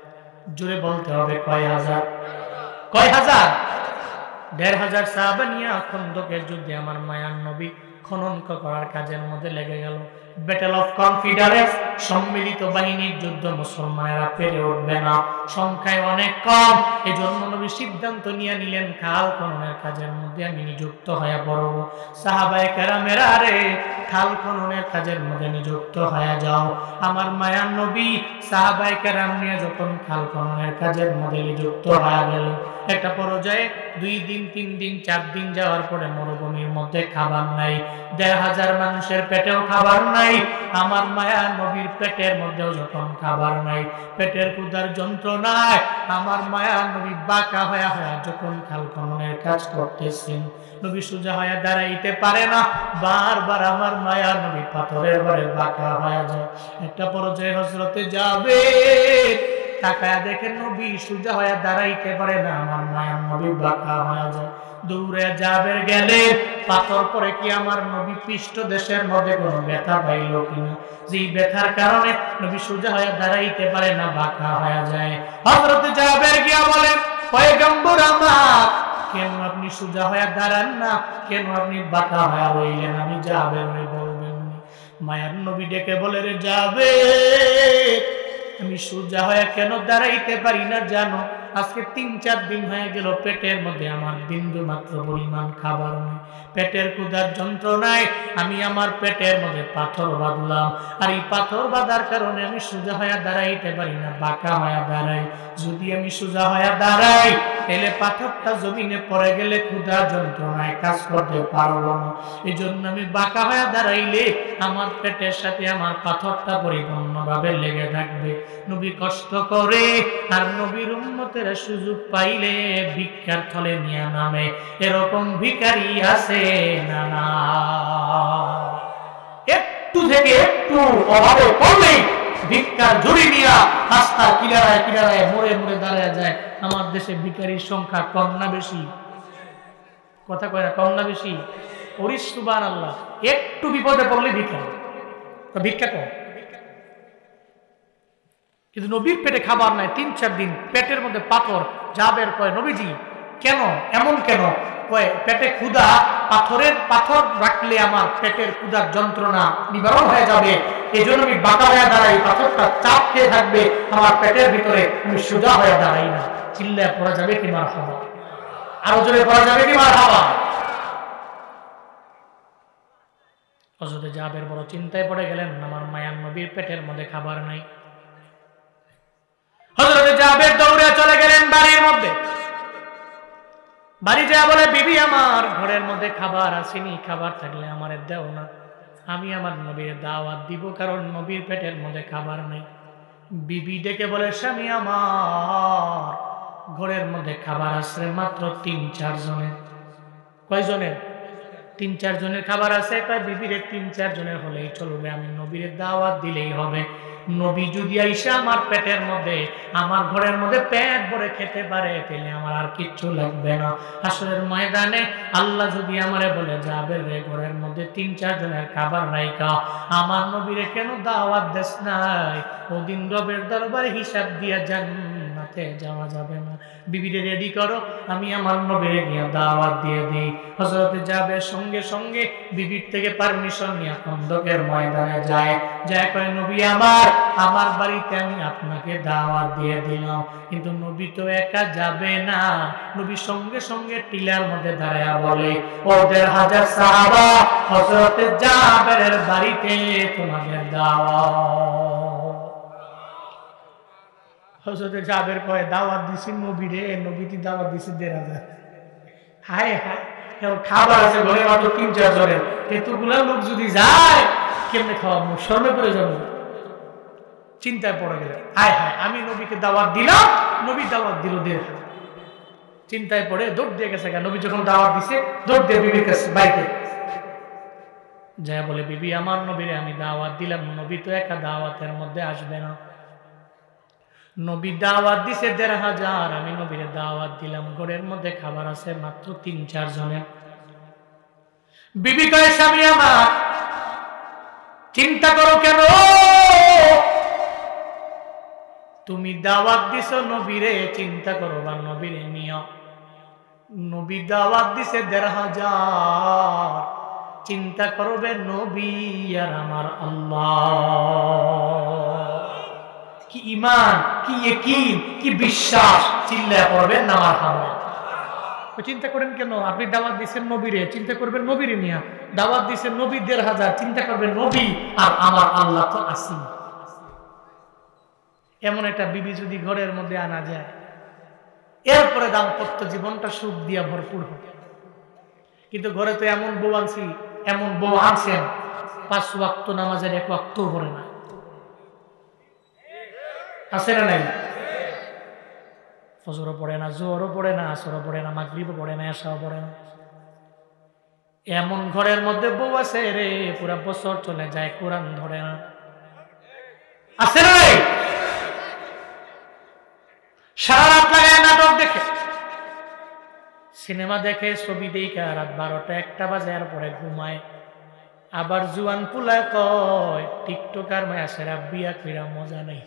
জোরে বলতে হবে কয় হাজার? কয় হাজার? ১৫০০ সাহাবা নিয়ে খন্দকের যুদ্ধে আমার মায়ার নবী খনন করার কাজের মধ্যে লেগে গেল। ব্যাটল অফ কনফিডারেন্স, সম্মিলিত বাহিনীর যুদ্ধ মুসলমানেরা পেরে উঠবে না, সংখ্যায় অনেক কম। এই জন্য নবী সিদ্ধান্ত নিয়ে নিলেন, খাল খননের কাজের মধ্যে আমি নিযুক্ত হয়ে পড়ব। সাহাবায়ে কেরামেরা, রে খাল খননের কাজের মধ্যে নিযুক্ত হয়ে যাও। আমার মায়ার নবী সাহাবায়ে কেরাম নিয়ে যখন খাল খননের কাজের মধ্যে নিযুক্ত হয়ে গেল, একটা পর্যায়ে 2 দিন 3 দিন 4 দিন যাওয়ার পরে মরুভূমির মধ্যে খাবার নাই। 1,500 মানুষের পেটেও খাবার নাই, আমার মায়া নবীর পেটের মধ্যেও যখন খাবার নাই, পেটের ক্ষুধার যন্ত্রণায় আমার মায়া নবী বাঁকা হয়ে যখন খাল খননের কাজ করতেছেন, নবী সোজা হয়ে দাঁড়াইতে পারে না, বারবার আমার মায়া নবী পাথরের বারে বাঁকা হয়ে যায়। একটা পর্যায়ে হযরতে জাবের তাকায়া দেখেন নবী সোজা হয়ে দাঁড়াইতে পারে না, আমার মায়া নবী বাঁকা হয়ে যায়। দৌড়ে জাবের গেলে পাথর পরে কি আমার নবী পৃষ্ঠ দেশের মধ্যে কোনো ব্যথা পাইল কিনা, যেই ব্যথার কারণে নবী সোজা হয়ে দাঁড়াইতে পারে না, বাঁকা হয়ে যায়। হযরত জাবের গিয়া বলেন, পয়গম্বর আমার, কেন আপনি সোজা হয়ে দাঁড়ান না, কেন আপনি বাঁকা হয়ে রইলেন? আমি জাবের বলবেন। মায়ার নবী ডেকে বলে, রে জাবের, আমি সোজা হয়ে কেন দাঁড়াইতে পারি না জানো? আজকে 3-4 দিন হয়ে গেল পেটের মধ্যে আমার বিন্দু মাত্র পরিমাণ খাবার নেই, পেটের ক্ষুধার যন্ত্রণায় আমি আমার পেটের মধ্যে পাথর বাঁধলাম, আর এই পাথর বাঁধার কারণে আমি সোজা হয়ে দাঁড়াইতে পারি না, বাঁকা হয়ে দাঁড়াই। যদি আমি সোজা হয়ে দাঁড়াই তাহলে পাথরটা জমিনে পড়ে গেলে ক্ষুধার যন্ত্রণায় কাজ করতে পারবো না, এই জন্য আমি বাঁকা হয়ে দাঁড়াইলে আমার পেটের সাথে আমার পাথরটা পরিপূর্ণভাবে লেগে থাকবে। নবী কষ্ট করে, আর নবীর উম্মতেরা সুযোগ পাইলে ভিক্ষার থলে নিয়ে নামে, এরকম ভিখারি আছে না? না, একটু থেকে একটু অভাবে পড়লেই ভিক্ষার ঝুড়ি নিয়ে রাস্তা কিনারায় কিনারায় মোড়ে মোড়ে দাঁড়ায় যায়। আমার দেশে ভিখারির সংখ্যা কম না বেশি? কথা কয় না, কম না বেশি? ওরে সুবহানাল্লাহ, একটু বিপদে পড়লে ভিক্ষা, ভিক্ষা কম। কিন্তু নবীর পেটে খাবার নাই 3-4 দিন, পেটের মধ্যে পাথর। জাবের কয়, নবীজি কেন এমন কেন? কয়, পেটে ক্ষুধা, পাথর রাখলে আমার পেটের ক্ষুধার যন্ত্রণা নিবারণ হয়ে যাবে, এই জন্য আমি বাঁকা হয়ে দাঁড়াই, পাথরটা চাপ খেয়ে থাকবে আমার পেটের ভিতরে, আমি সোজা হয়ে দাঁড়াই না। চিল্লায় পড়া যাবে কি মারহাবা? আরো জোরে পড়া যাবে কি মারহাবা? হযরত জাবের বড় চিন্তায় পড়ে গেলেন, আমার মায়ার নবীর পেটের মধ্যে খাবার নাই। হযরত জাবের দৌড়ে চলে গেলেন বাড়ির মধ্যে। বাড়ি যা বলে, বিবি আমার, ঘরের মধ্যে খাবার আসেনি, খাবার থাকলে আমারে দাও না, আমি আমার নবীর দাওয়াত দিব, কারণ নবীর পেটের মধ্যে খাবার নেই। বিবি ডেকে বলে, স্বামী আমার, ঘরের মধ্যে খাবার আছে মাত্র 3-4 জনের। কয়জনের? 3-4 জনের খাবার আছে। কয়, বিবিরে 3-4 জনের হলেই চলবে, আমি নবীর দাওয়াত দিলেই হবে। নবী যদি আইসা আমার পেটের মধ্যে, আমার ঘরের মধ্যে পেট ভরে খেতে পারে, তাহলে আমার আর কিচ্ছু লাগবে না। হাসরের ময়দানে আল্লাহ যদি আমারে বলে, যাবে রে, ঘরের মধ্যে 3-4 জনের খাবার রাইখা আমার নবীরে কেন দাওয়াত দেস নাই? ওদিন রবের দরবারে হিসাব দিয়া জান্নাতে যাওয়া যাবে না। বিবিরে রেডি করো, আমি আমার নবীরে গিয়ে দাওয়াত দিয়ে দিই। হযরত জাবের সঙ্গে সঙ্গে বিবির থেকে পারমিশন নিয়ে খন্দকের ময়দানে যায়। কয়, নবী আমার বাড়িতে আমি আপনাকে দাওয়াত দিয়ে দিলাম, কিন্তু নবী তো একা যাবে না। নবী সঙ্গে সঙ্গে টিলার মধ্যে দাঁড়ায়া বলে, ও 1,500 সাহাবা, হযরত জাবেরের বাড়িতে তোমাদের দাওয়াত। হযরত জাবের কয়, দাওয়াত দিছি নবীরে, নবীটি দাওয়াত দিছে 1,500। হায় হায়, খাবার আছে ঘরে মাত্র 3-4 জনের, এতগুলা লোক যদি যায় কেমনে খাওয়াবো? শর্মে পড়ে যাবো। চিন্তায় পড়ে গেলেন, হায় হায়, আমি নবীকে দাওয়াত দিলাম, নবী দাওয়াত দিল 1,500। চিন্তায় পড়ে দৌড় দিয়ে গেছে। নবী যখন দাওয়াত দিছে, দৌড় দিয়ে বিবির কাছে বাইকে যায় বলে, বিবি আমার নবীরে আমি দাওয়াত দিলাম, নবী তো একা দাওয়াতের মধ্যে আসবে না। নবী দাওয়াত দিছে 1,500, আমি নবীরে দাওয়াত দিলাম, ঘরের মধ্যে খাবার আছে মাত্র 3-4 জনের। বিবি কয়, স্বামী আমার, চিন্তা করো কেন? তুমি দাওয়াত দিছো নবীরে, চিন্তা করো বা নবীরে নিও। নবী দাওয়াত দিছে 1,500, চিন্তা করবে নবী আর আমার আল্লাহ। কি ঈমান, কি ইয়াকিন, কি বিশ্বাস! চিল্লায় পড়বেন না মারহাবা। চিন্তা করেন কেন? আপনি দাওয়াত দিচ্ছেন নবীরে, চিন্তা করবেন নবীরে নিয়া। দাওয়াত দিচ্ছেন নবী 1,500, চিন্তা করবেন নবী আর আমার আল্লাহ তো আছি। এমন একটা বিবি যদি ঘরের মধ্যে আনা যায়, এরপরে দাম্পত্য জীবনটা সুখ দিয়া ভরপুর হবে। কিন্তু ঘরে তো এমন বউ আনছি এমন বউ আনছেন 5 ওয়াক্ত নামাজের 1 ওয়াক্তও পড়ে না, আছে না নাই? ফজরও পড়ে না, জোহরও পড়ে না, আসরও পড়ে না, মাগরিবও পড়ে না, এশাও পড়ে না। এমন ঘরের মধ্যে বউ আছে রে, পুরা বছর চলে যায়, কোরআন ধরে না, আছে না নাই? সারা রাত লাগায় নাটক দেখে, সিনেমা দেখে, ছবি দেখে, রাত 12টা 1টা বাজে, আর পরে ঘুমায়। আবার জুয়ান পুলা কয় টিকটকার মায়া সেরা বিয়া কইরা মজা নাই।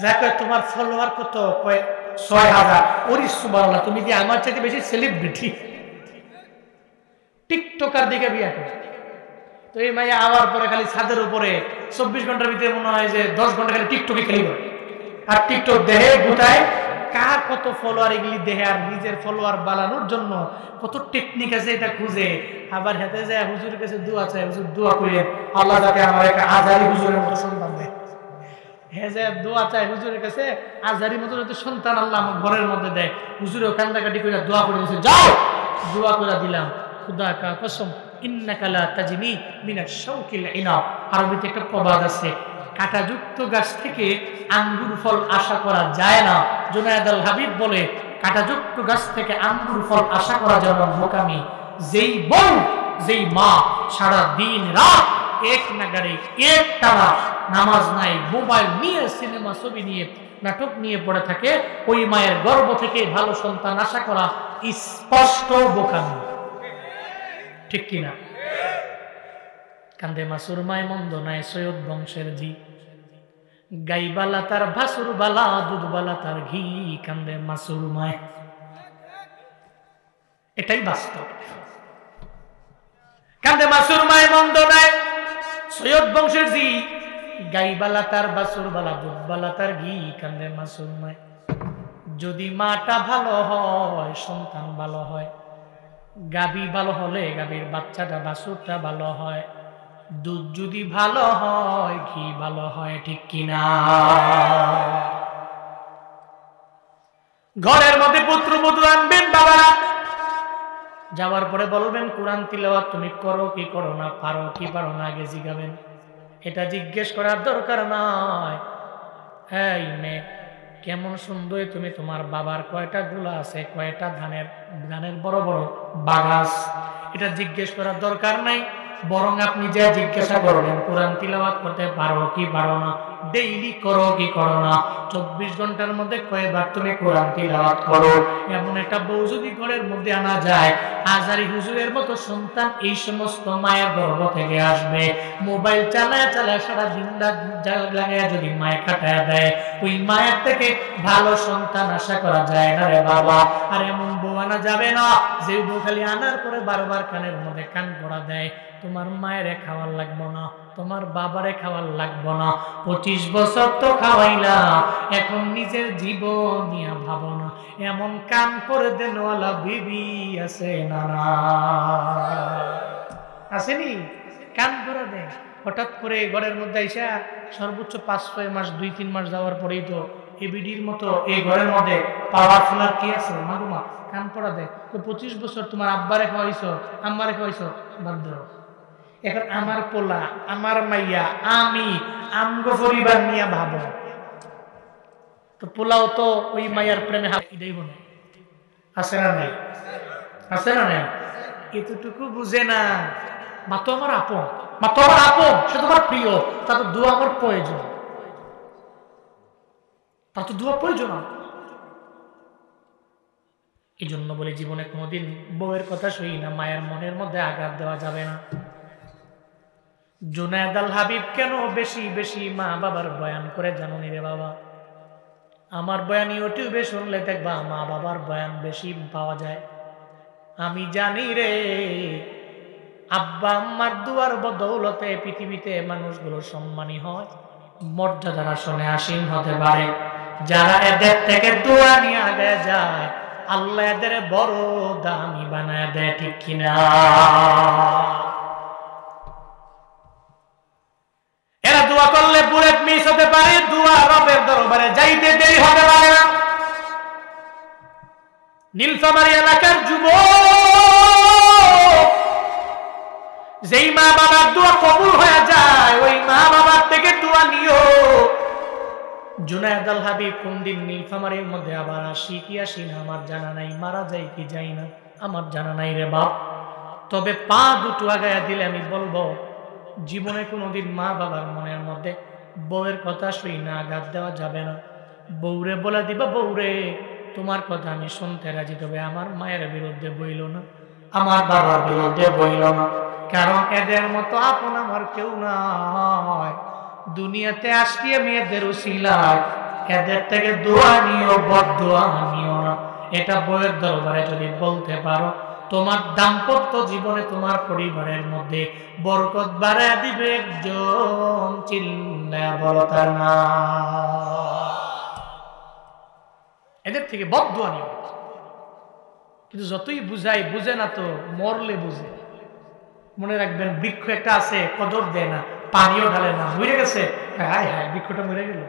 যা কয় তোমার ফলোয়ার কত? কয় 6000। ওরে সুবহানাল্লাহ, তুমি কি আমার চাইতে বেশি সেলিব্রিটি? টিকটকার দিকে বিয়া করে। তো এই মাইয়া আবার পরে খালি ছাদের উপরে 24 ঘন্টার ভিতরে মনে হয় যে 10 ঘন্টা খালি টিকটকে খেলি করে, আর টিকটক দেহে গোটায় কার কত ফলোয়ার, এগুলি দেহে, আর নিজের ফলোয়ার বাড়ানোর জন্য কত টেকনিক আছে এটা খুঁজে। আবার হাতে যায় হুজুরের কাছে দোয়া চায়, হুজুর দোয়া করে আল্লাহ যাতে আমার একটা আজারি হুজুরের মতো সন্তান দেয়। হ্যাঁ, যে দোয়া চায় হুজুরের কাছে আজারি মতো যাতে সন্তান আল্লাহ আমার ঘরের মধ্যে দেয়। হুজুরেও কান্দাকাটি করে দোয়া করে দিয়েছে, যাও দোয়া করে দিলাম। খুদা কা কসম ইন্নাকা লা তাজনি মিনাশ শাওকিল ইনাব। আরবিতে একটা প্রবাদ আছে, কাঁটাযুক্ত গাছ থেকে আঙ্গুর ফল আশা করা যায় না। জুনায়েদ আল হাবিব বলে, কাঁটাযুক্ত গাছ থেকে আঙ্গুর ফল আশা করা যেমন বোকামি, যেই বউ যেই মা সারা দিন রাত এক নাগারে এক টানা নামাজ নাই, মোবাইল নিয়ে, সিনেমা ছবি নিয়ে, নাটক নিয়ে পড়ে থাকে, ওই মায়ের গর্ভ থেকে ভালো সন্তান আশা করা স্পষ্ট বোকামি। ঠিক কিনা? কান্দে মাসুর মায় মন্দ নাই সৈয়দ বংশের জি, গাইবালা তার ভাসুর বালা, দুধবালা তার ঘি, কান্দে মাসুর মায়। এটাই বাস্তব। কান্দে মাসুর মায় মন্দ নাই সৈয়দ বংশের জি, গাইবালা তার বাসুর বালা, দুধবালা তার ঘি, কান্দে মাসুর মায়। যদি মাটা ভালো হয় সন্তান ভালো হয়, গাবি ভালো হলে গাবির বাচ্চাটা বাছুরটা ভালো হয়, দুধ যদি ভালো হয় ঘি ভালো হয়। ঠিক কিনা? ঘরের মধ্যে পুত্র বধূ আনবেন বাবারা, যাওয়ার পরে বলবেন কোরআন তিলাওয়াত তুমি করো কি করো না, পারো কি পারো না, আগে জিজ্ঞাবেন। এটা জিজ্ঞেস করার দরকার নয়, এই মেয়ে কেমন সুন্দর তুমি, তোমার বাবার কয়টা গুলা আছে, কয়টা ধানের বড় বড় বাগাস, এটা জিজ্ঞেস করার দরকার নাই। বরং আপনি যা জিজ্ঞাসা করবেন কোরআন তিলাওয়াত করতে পারো কি পারো না, ডেইলি করো কি করো না, 24 ঘন্টার মধ্যে কয়বার তুমি কোরআন তিলাওয়াত করো। এমন একটা বউ যদি ঘরের মধ্যে আনা যায়, আজারি হুজুরের মতো সন্তান এই সমস্ত মায়ের গর্ভ থেকে আসবে। মোবাইল চালায় চালায় সারা দিন লাগায় যদি মায়ে কাটায় দেয়, ওই মায়ের থেকে ভালো সন্তান আশা করা যায় না রে বাবা। আর এমন বউ আনা যাবে না যে বউ খালি আনার পরে বারবার কানের মধ্যে কান পড়া দেয়, তোমার মায়েরে খাওয়ার লাগবো না, তোমার বাবারে খাওয়ার লাগবো না, 25 বছর তো খাওয়াইলা, এখন নিজের জীবন নিয়ে ভাবো না। এমন কান করে দেনওয়ালা বিবি আছে না? আসেনি? কান করে দেয়। হঠাৎ করে ঘরের মধ্যে আইসা সর্বোচ্চ 5-6 মাস, 2-3 মাস যাওয়ার পরেই তো এবিডির মতো এই ঘরের মধ্যে পাওয়ারফুল আর কি আছে? মাগুমা কান পড়া দেয়। তো 25 বছর তোমার আব্বারে খাওয়াইছো, আম্মারে খাওয়াইছো, বাদ দাও। এখন আমার পোলা, আমার মাইয়া, আমি আমগো পরিবার নিয়ে ভাবো, তো পোলাও তো ওই মাইয়ার প্রেমে হাইডাই বনে। আছে না নাই? আছে না নাই? এতটুকু বুঝে না, মা তো আমার আপন, মা তো আমার আপন, সে তোমার প্রিয়, তার তো দোয়া আমার প্রয়োজন, তার তো দোয়া প্রয়োজন। এই জন্য বলে জীবনে কোনোদিন বউয়ের কথা শুই না, মায়ের মনের মধ্যে আঘাত দেওয়া যাবে না। জুনায়েদ আল হাবিব কেন বেশি বেশি মা বাবার বয়ান করে জানো নি রে বাবা? আমার বয়ান ইউটিউবে শুনলে দেখবা মা বাবার বয়ান বেশি পাওয়া যায়। আমি জানি রে, আব্বা আম্মার দুয়ার বদৌলতে পৃথিবীতে মানুষগুলো সম্মানী হয়, মর্যাদার আসনে আসীন হতে পারে। যারা এদের থেকে দোয়া নিয়ে আগে যায়, আল্লাহ এদের বড় দামি বানায় দেয়। ঠিক কিনা? এরা দোয়া করলে বুলেট মিস হতে পারে, দোয়া রবের দরবারে যাইতে দেরি হতে পারে না। নীলফামারী এলাকার যুবক যেই মা বাবার দোয়া কবুল হয়ে যায় ওই মা বাবার থেকে দোয়া নিও। জুনায়েদ আল হাবিব কোন দিন নীলফামারীর মধ্যে আবার আসি কি আসি না আমার জানা নাই, মারা যাই কি যাই না আমার জানা নাই রে বাপ। তবে পা দুটো আগায়া দিলে আমি বলবো জীবনে কোনোদিন মা বাবার মনের মধ্যে বউয়ের কথা শুই না আঘাত দেওয়া যাবে না। বউরে বলে দিবা, বউরে তোমার কথা আমি শুনতে রাজি, তবে আমার মায়ের বিরুদ্ধে বইল না, আমার বাবার বিরুদ্ধে বইল না, কারণ এদের মতো আপন আমার কেউ নয়। দুনিয়াতে আসলে মেয়েদের উসিলায় এদের থেকে দোয়া নিও, বদদোয়া নিও না। এটা বউয়ের দরবারে যদি বলতে পারো তোমার দাম্পত্য জীবনে তোমার পরিবারের মধ্যে বরকত বাড়ায় দিবে একজন, চিল্লায়া বলো তার নাম। এদের থেকে বদদোয়া নিও। কিন্তু যতই বুঝাই বুঝে না তো, মরলে বুঝে। মনে রাখবেন বৃক্ষ একটা আছে কদর দেয় না, পানিও ঢালে না, মরে গেছে, হায় হায় বৃক্ষটা মরে গেল।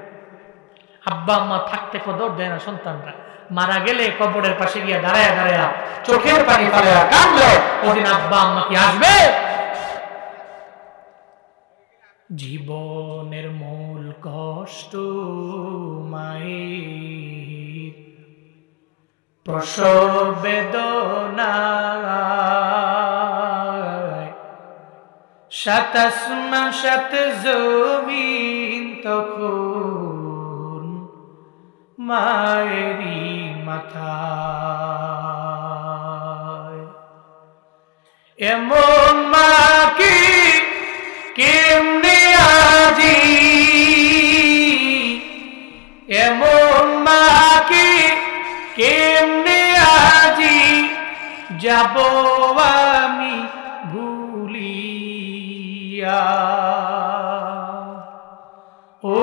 আব্বা আম্মা থাকতে কদর দেয় না সন্তানরা, মারা গেলে কবরের পাশে গিয়ে দাঁড়ায় দাঁড়ায় চোখের পানি ফেলে কাঁদলো, ওদিন আব্বা আম্মা কি আসবে? জীবনের মূল কষ্ট মায়ের প্রসব বেদনা, সাত আসমান সাত জমিন তখন মায়েরই মাথায়। এমন মাকে কেমনে আজি, এমন মাকে কেমনে আজি যাব আমি ভুলিয়া। ও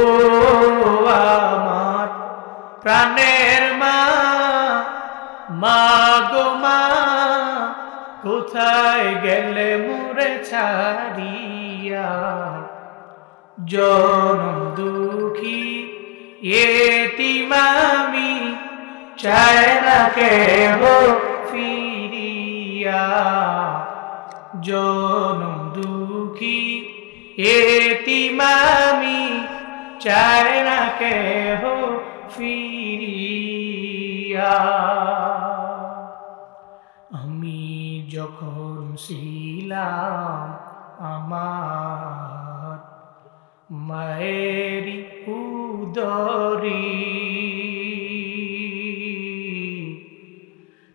আমার প্রাণের মা, মা গো মা কোথায় গেলে মোরে ছাড়িয়া। জনম দুঃখী এতিম আমি, চায় না কেহ ফিরিয়া। জনম দুঃখী এতিম আমি, চায় না কেহ ফিরিয়া। আমি যখন ছিলাম আমার মায়ের উদরে,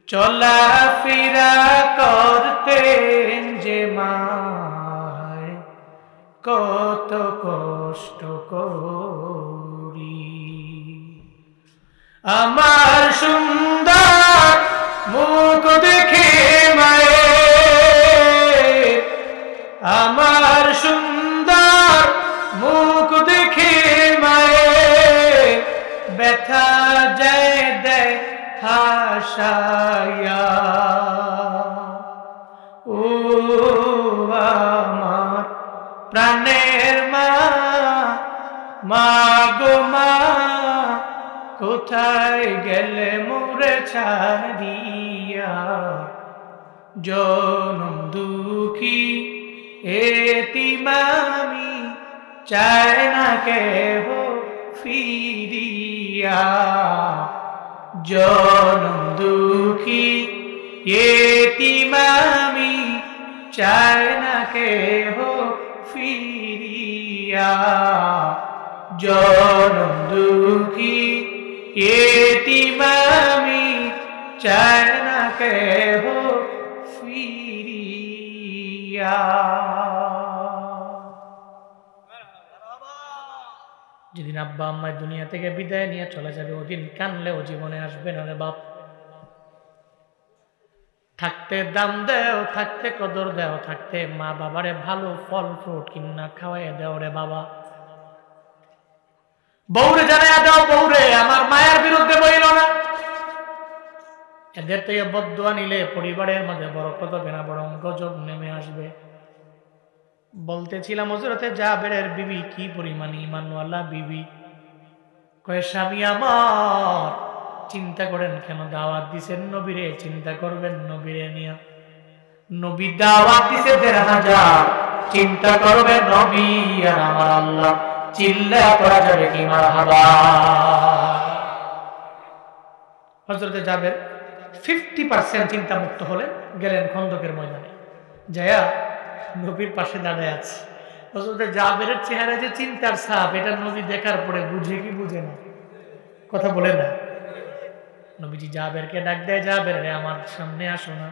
চলাফেরা করতেন যে মায় কত কষ্ট করি। আমার সুন্দর মুখ দেখে মায়ের, আমার সুন্দর মুখ দেখে মায়ের ব্যথা যায় দেয় হাসায়া। ও আমার প্রাণের মা, মা গো মা কোথায় গেলে মোরে ছাড়িয়া। জনম দুঃখী এতিম আমি, চায় না কেহ ফিরিয়া। জনম দুঃখী এতিম আমি, চায় না কেহ ফিরিয়া। জনম দুঃখী এতিম আমি, চায় না কেহ ফিরিয়া। যেদিন আব্বা আম্মায় দুনিয়া থেকে বিদায় নিয়ে চলে যাবে ওদিন কানলেও জীবনে আসবে না রে বাপ। থাকতে দাম দেও, থাকতে কদর দেও, থাকতে মা বাবারে ভালো ফল ফ্রুট কিনা খাওয়াই দেও রে বাবা। বউরে জানাইয়া দাও, বউরে আমার মায়ের বিরুদ্ধে বইল না। এদের থেকে বদদোয়া নিলে পরিবারের মধ্যে বরকত হবে না, বরং গজব নেমে আসবে। বলতেছিলাম হযরতে জাবেরের বিবি কি পরিমাণ ঈমানওয়ালা বিবি। কয় স্বামী আমার, চিন্তা করেন কেন দাওয়াত দিছেন নবীরে, চিন্তা করবেন নবীরে নিয়া। নবী দাওয়াত দিছে ১,৫০০। চিন্তা করবে নবী আর আমার আল্লাহ, চিল্লা করা যাবে কি মারহাবা। হযরতে জাবের 50% চিন্তা মুক্ত হলে গেলেন খন্দকের ময়দানে, যায়া নবীর পাশে দাঁড়ায় আছে। হযরতে জাবেরের চেহারা যে চিন্তার ছাপ, এটা নবী দেখার পরে বুঝে কি বুঝে না, কথা বলে না। নবীজি জাবেরকে ডাক দেয়, জাবের রে আমার সামনে আসো না।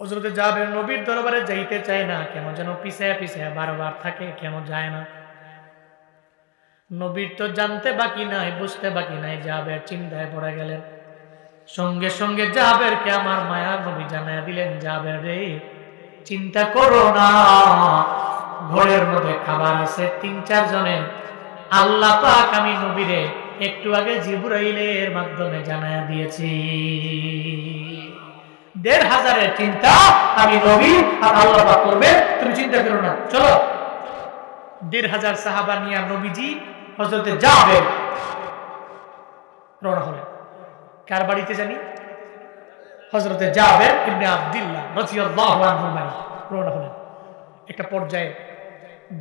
হযরতে জাবের নবীর দরবারে যাইতে চায় না, কেন যেন পিছায়া পিছায়া বারবার থাকে, কেন যায় না। নবীর তো জানতে বাকি নাই, বুঝতে বাকি নাই, জাবের চিন্তায় পড়ে গেলেন। সঙ্গে সঙ্গে জাবেরকে আমার মায়ার নবী জানায়া দিলেন, জাবের রে চিন্তা করো না, ঘরের মধ্যে খাবার আছে ৩-৪ জনের। আল্লাহ পাক আমি নবীরে একটু আগে জিবরাইলের মাধ্যমে জানায়া দিয়েছি। ১,৫০০ চিন্তা আমি নবী আর আল্লাহ পাক করবে, তুমি চিন্তা করো না। চলো। ১,৫০০ সাহাবা নিয়ে নবীজি হযরতে জাবের রওনা হলেন। কার বাড়িতে জানি? হযরতে জাবের ইবনে আব্দুল্লাহ রাদিয়াল্লাহু আনহু বাড়ি রওনা হলেন। একটা পর্যায়ে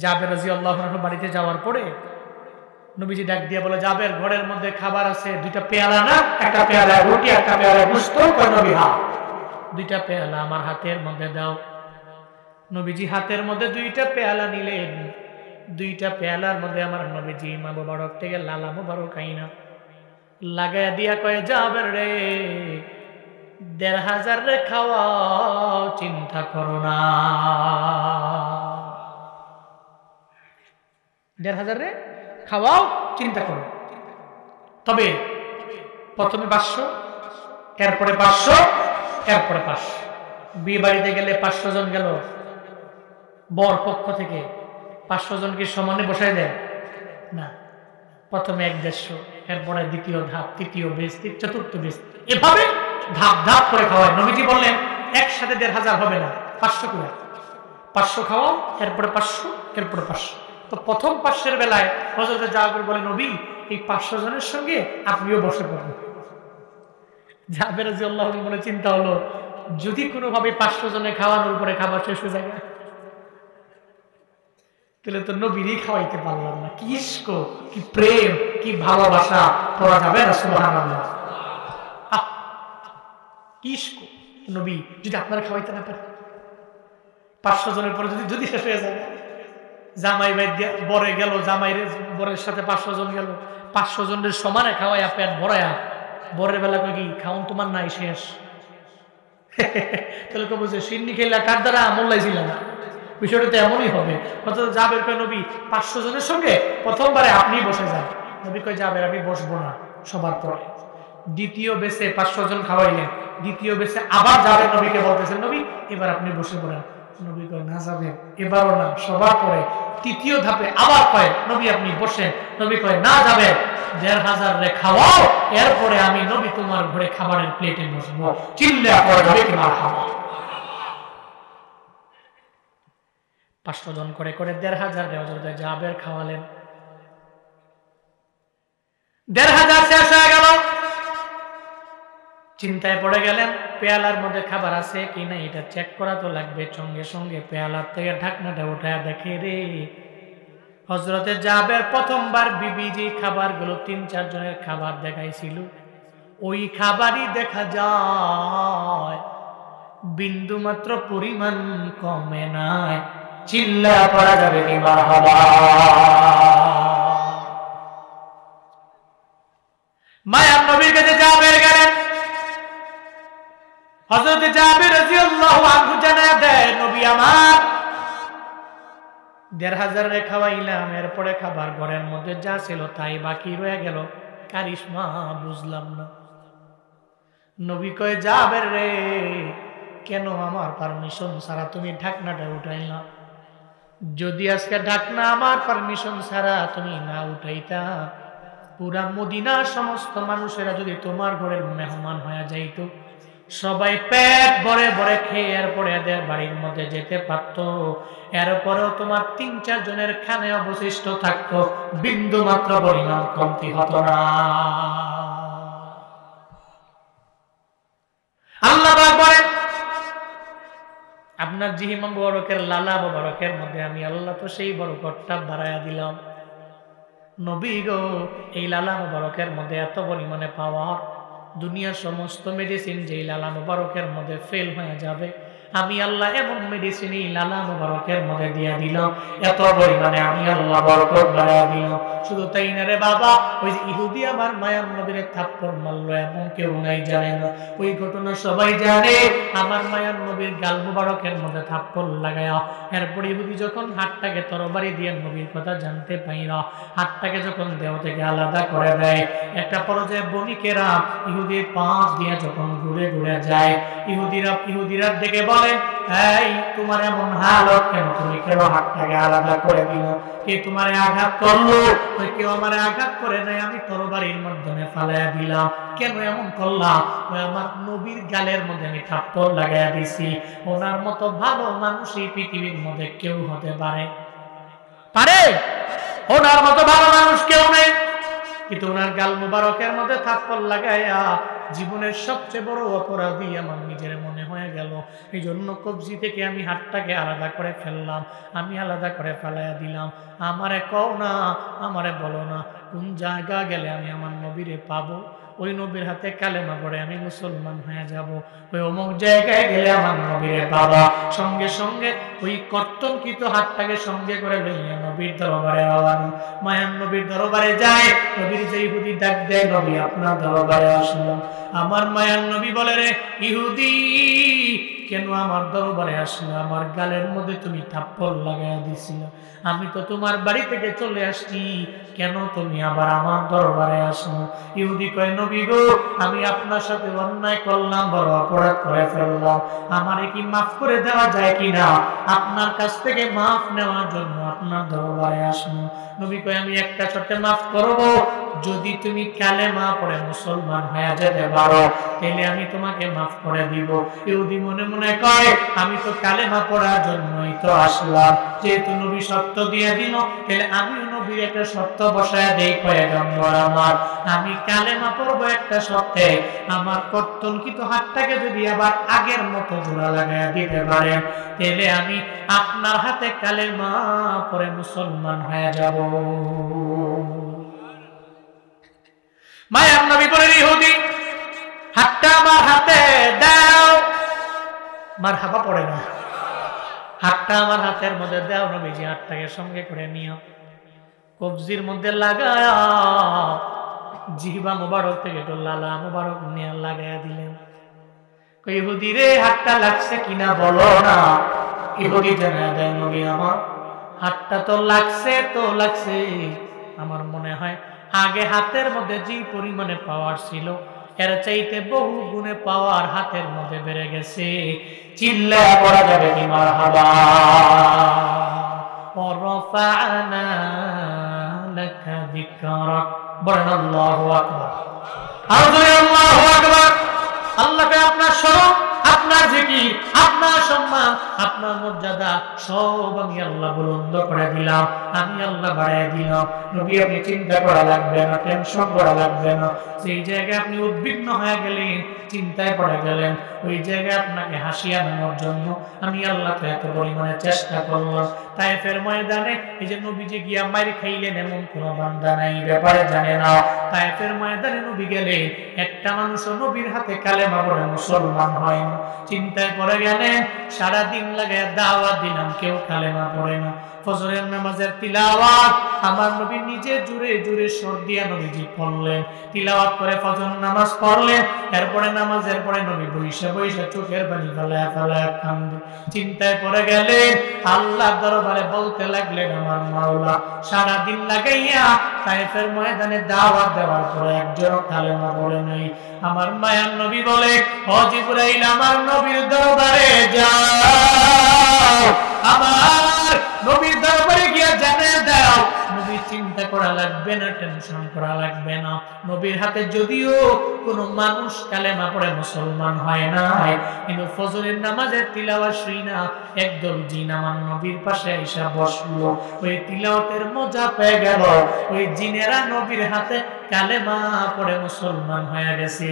জাবের রাদিয়াল্লাহু আনহু বাড়িতে যাওয়ার পরে নবীজি ডাক দিয়ে বলে, জাবের ঘরের মধ্যে খাবার আছে, 2টা পেয়ালা না, একটা পেয়ালা রুটি, একটা পেয়ালা গোশত। কয় নবী হ্যাঁ। 2টা পেয়ালা আমার হাতের মধ্যে দাও। নবীজি হাতের মধ্যে 2টা পেয়ালা নিলেন। 2টা পেয়ালার মধ্যে আমার নবীজি মা মোবারক থেকে লালা মোবারক আইনা লাগায়া দিয়া কয়, জাবের রে ১,৫০০ রে খাওয়াও, চিন্তা করো না। ১,৫০০ রে খাওয়াও, চিন্তা করো। তবে প্রথমে 500, এরপরে 500, এরপরে 500। বিয়ে বাড়িতে গেলে 500 জন গেল, বর পক্ষ থেকে 500 জনকে সমানে বসায় দেয় না। প্রথমে 1-150, এরপরে দ্বিতীয় ধাপ, তৃতীয় বেশ, চতুর্থ বেশ, এভাবে ধাপ ধাপ করে খাওয়ায়। নবীজি বললেন একসাথে ১,৫০০ হবে না, 500 করে। 500 খাওয়াও, এরপরে 500, এরপরে 500। তো প্রথম 500-এর বেলায় হযরতে জাবের বলে, নবী এই 500 জনের সঙ্গে আপনিও বসে পড়বেন। জাবের রাদিয়াল্লাহু আনহু বলে, চিন্তা হলো যদি কোনোভাবে 500 জনে খাওয়ানোর পরে খাবার শেষ হয়ে যায়, তাহলে তো নবীরই খাওয়াইতে পারলাম না। কি ইশক, কি প্রেম, কি ভালোবাসা পড়া যাবে না। সুবহানাল্লাহ। কি ইশক নবী যদি আপনারা খাওয়াইতে না পারে, 500 জনের পরে যদি শেষ হয়ে যায়। জামাই ভাই বরে গেল, জামাই বরের সাথে 500 জন গেল, 500 জনের সমানে খাওয়াইয়া পেট ভরায়া বরের বেলা কই কি খাওন তোমার নাই শেষ। তাহলে তো বুঝে সিন্নি খেলা কার দ্বারা মোল্লাইছিল না। বিষয়টা তো এমনই হবে। অথচ জাবের কয়, নবী 500 জনের সঙ্গে প্রথমবারে আপনি বসে যান। নবী কয়, জাবের আমি বসবো না, সবার পরে। দ্বিতীয় বেসে 500 জন খাওয়াইলেন। দ্বিতীয় বেসে আবার জাবের নবীকে বলতেছেন, নবী এবার আপনি বসে পড়েন। নবী কয়, না জাবের এবারও না, সবার পরে। তৃতীয় ধাপে আবার কয়, নবী আপনি বসেন। নবী কয়, না জাবের ১,৫০০ রে খাওয়াও, এরপরে আমি নবী তোমার ঘরে খাবারের প্লেটে বসবো, চিল্লা করা যাবে কি মারহাবা। 500 জন করে করে ১,৫০০ রে হযরতে জাবের খাওয়ালেন। ১,৫০০ শেষ হয়ে গেল। চিন্তায় পড়ে গেলেন, পেয়ালার মধ্যে খাবার আছে কিনা এটা চেক করা তো লাগবে। সঙ্গে সঙ্গে পেয়ালার থেকে ঢাকনাটা উঠায় দেখে রে, হযরতে জাবের প্রথমবার বিবিজি খাবারগুলো 3-4 জনের খাবার দেখাইছিল, ওই খাবারই দেখা যায় বিন্দু মাত্র পরিমাণ কমে নাই। চিল্লা পড়া যাবে কি মারহাবা। মায়ার নবীর কাছে জাবের গেলেন। হযরতে জাবের রাদিয়াল্লাহু আনহু জানায়া দেয়, নবী আমার ১,৫০০ রে খাওয়াইলাম, এরপরে খাবার ঘরের মধ্যে যা ছিল তাই বাকি রয়ে গেল, কারিশমা বুঝলাম না। নবী কয়, জাবের রে কেন আমার পারমিশন ছাড়া তুমি ঢাকনাটা উঠাইলা? যদি আজকে ঢাকনা আমার পারমিশন ছাড়া তুমি না উঠাইতা, পুরা মদিনার সমস্ত মানুষেরা যদি তোমার ঘরের মেহমান হয়ে যাইত, সবাই পেট ভরে ভরে খেয়ে এরপরে এদের বাড়ির মধ্যে যেতে পারত, এরপরেও তোমার 3-4 জনের খানে অবশিষ্ট থাকতো, বিন্দু মাত্র পরিমাণ কমতি হতো না। আল্লাহ পাক বলেন, আপনার জিহিমা মুবারকের লালা মুবারকের মধ্যে আমি আল্লাহ তো সেই বরকতটা বাড়ায়া দিলাম। নবী গো, এই লালা মুবারকের মধ্যে এত পরিমাণে পাওয়ার, দুনিয়ার সমস্ত মেডিসিন যেই লালা মুবারকের মধ্যে ফেল হয়ে যাবে, আমি আল্লাহ এমন মেডিসিন এই লালা মুবারকের মধ্যে দিয়ে দিলাম, এত পরিমাণে আমি আল্লাহ বরকত বাড়ায়া দিলাম। শুধু তাই না রে বাবা, ওই যে ইহুদি আমার মায়ার নবীর থাপ্পড় মারলো এমন কেউ নাই জানে না। ওই ঘটনা সবাই জানে। আমার মায়ার নবীর গাল মুবারকের মধ্যে থাপ্পড় লাগায়া এরপর ইহুদি যখন হাতটাকে তরবারি দিয়ে নবীর কথা জানতে পাই না, হাতটাকে যখন দেহ থেকে আলাদা করে দেয়, একটা পর্যায়ে বণিকেরা ইহুদির পাশ দিয়ে যখন ঘুরে ঘুরে যায়, ইহুদিরা ডেকে বলে, এই তোমার এমন হালত কেন, তুমি কেন হাতটাকে আলাদা করে দিল? কে তোমার আঘাত করলো? কেউ আমার আঘাত করে নাই, আমি তরবারির মাধ্যমে ফালাইয়া দিলাম। কেন এমন করলাম? আমার নবীর গালের মধ্যে আমি থাপ্পড় লাগাইয়া দিছি। ওনার মতো ভালো মানুষ এই পৃথিবীর মধ্যে কেউ হতে পারে? ওনার মতো ভালো মানুষ কেউ নেই। কিন্তু ওনার গাল মুবারকের মধ্যে থাপ্পড় লাগাইয়া জীবনের সবচেয়ে বড় অপরাধী আমার নিজের মনে হয়ে গেল। এই জন্য কবজি থেকে আমি হাতটাকে আলাদা করে ফেললাম, আমি আলাদা করে ফেলাইয়া দিলাম। আমারে কও না, আমারে বলো না, কোন জায়গা গেলে আমি আমার নবীরে পাবো? ওই নবীর হাতে কালেমা পড়ে আমি মুসলমান হয়ে যাব। ওই অমুক জায়গায় গেলে আমার নবীরে বাবা সঙ্গে সঙ্গে ওই কর্তনকৃত হাতটাকে সঙ্গে করে লইয়া নবীর দরবারে আওয়ানো। মায়ান নবীর দরবারে যায়, নবীর যে ইহুদি ডাক দেয়, নবী আপনার দরবারে আসলাম। আমার মায়ান নবী বলে, রে ইহুদি, কেন আমার দরবারে আসলো? আমার গালের মধ্যে তুমি থাপ্পড় লাগাইয়া দিছিল, আমি তো তোমার বাড়ি থেকে চলে আসছি, কেন তুমি আবার আমার দরবারে আসো? ইহুদি কয়, নবী গো, আমি আপনার সাথে অন্যায় করলাম, বড় অপরাধ করে ফেললাম, আমারে কি মাফ করে দেওয়া যায় কিনা? আপনার কাছ থেকে মাফ নেওয়ার জন্য আপনার দরবারে আসো। নবী কয়, আমি একটা শর্তে মাফ করব, যদি তুমি কালেমা পড়ে মুসলমান হয়ে যেতে পারো, তাহলে আমি তোমাকে মাফ করে দিব। ইহুদি মনে মনে কয়, আমি তো কালেমা পড়ার জন্যই তো আসলাম, যেহেতু নবী সত্য দিয়ে দিল, তাহলে আমি নবীর একটা সত্য বসায় দেই, পয়গম্বর আমার, আমি কালেমা পড়বো একটা সত্যে, আমার কর্তনকৃত হাতটাকে যদি আবার আগের মতো জোড়া লাগায় দিতে পারেন, তাহলে আমি আপনার হাতে কালেমা পড়ে মুসলমান হয়ে যাব। মায়ার নবী বলেন, ইহুদি, হাতটা আমার হাতে দাও। মারহাবা পড়ে না, হাতটা আমার হাতের মধ্যে দাও। নবীজি হাতটাকে সঙ্গে করে নিও, কবজির মধ্যে লাগায়া জিহ্বা মুবারক থেকে একটু লালা মুবারক নিয়ে লাগাইয়া দিলেন। ইহুদি রে, হাতটা লাগছে কিনা বলো না। ইহুদি জানা দেয়, নবী আমার হাতটা তো লাগছে, তো লাগছে। আমার মনে হয় আগে হাতের মধ্যে যে পরিমাণে পাওয়ার ছিল, এর চাইতে বহু গুণে পাওয়ার হাতের মধ্যে বেড়ে গেছে। চিল্লায়া পড়া যাবে কি মারহাবা? ওয়ারফা'না লাকা যিকরাক, বলেন আল্লাহু আকবার। আল্লাহু আকবার। আল্লাহকে আপনার স্মরণ, আপনার জিকির, আপনার সম্মান, আপনার মর্যাদা সব আমি আল্লাহ বুলন্দ করে দিলাম, আমি আল্লাহ বাড়াই দিলাম। নবী, আপনি চিন্তা করা লাগবে না, টেনশন করা লাগবে না। সেই জায়গায় আপনি উদ্বিগ্ন হয়ে গেলেন, চিন্তায় পড়ে গেলেন, ওই জায়গায় আপনাকে হাসিয়ে আনানোর জন্য আমি আল্লাহ তো এত পরিমাণে চেষ্টা করলাম। তায়েফের ময়দানে এই যে নবীজি গিয়া মাইর খাইলেন এমন কোন বান্দা নাই, ব্যাপারে জানে না। তায়েফের ময়দানে নবী গেলে একটা মানুষ নবীর হাতে কালেমা পড়ে মুসলমান হয় না। চিন্তায় পড়ে গেলেন, সারাদিন লাগে দাওয়াত দিলাম, কেউ কালেমা পড়ে না। ফজরের নামাজের তিলাওয়াত আমার নবী নিজে জুড়ে জুড়ে সুর দিয়া নবীজি পড়লেন, তিলাওয়াত করে ফজর নামাজ পড়লেন। এরপরে নামাজের পরে নবী বইসা বইসা চোখের পানি ফেলায় ফেলায় কান্দে। চিন্তায় পড়ে গেলেন, আল্লাহর দরবারে বলতে লাগলেন, আমার মাওলা, সারাদিন লাগাইয়া তায়েফের ময়দানে দাওয়াত দেওয়ার পরে একজনও কালেমা পড়ে নাই। আমার মায়ার নবী বলে, ও জিবরাইল, আমার নবীর দরবারে যাও, আমার নবীর দরবারে গিয়া জানিয়ে দাও। নবী চিন্তা করা লাগবে না, টেনশন করা লাগবে না। নবীর হাতে যদিও কোনো মানুষ কালেমা পড়ে মুসলমান হয় না, কিন্তু ফজরের নামাজের তিলাওয়াত শুই না একদল জিন আমার নবীর পাশে এসে বসলো। ওই তিলাওয়াতের মজা পেয়ে গেল, ওই জিনেরা নবীর হাতে কালেমা পড়ে মুসলমান হয়ে গেছে।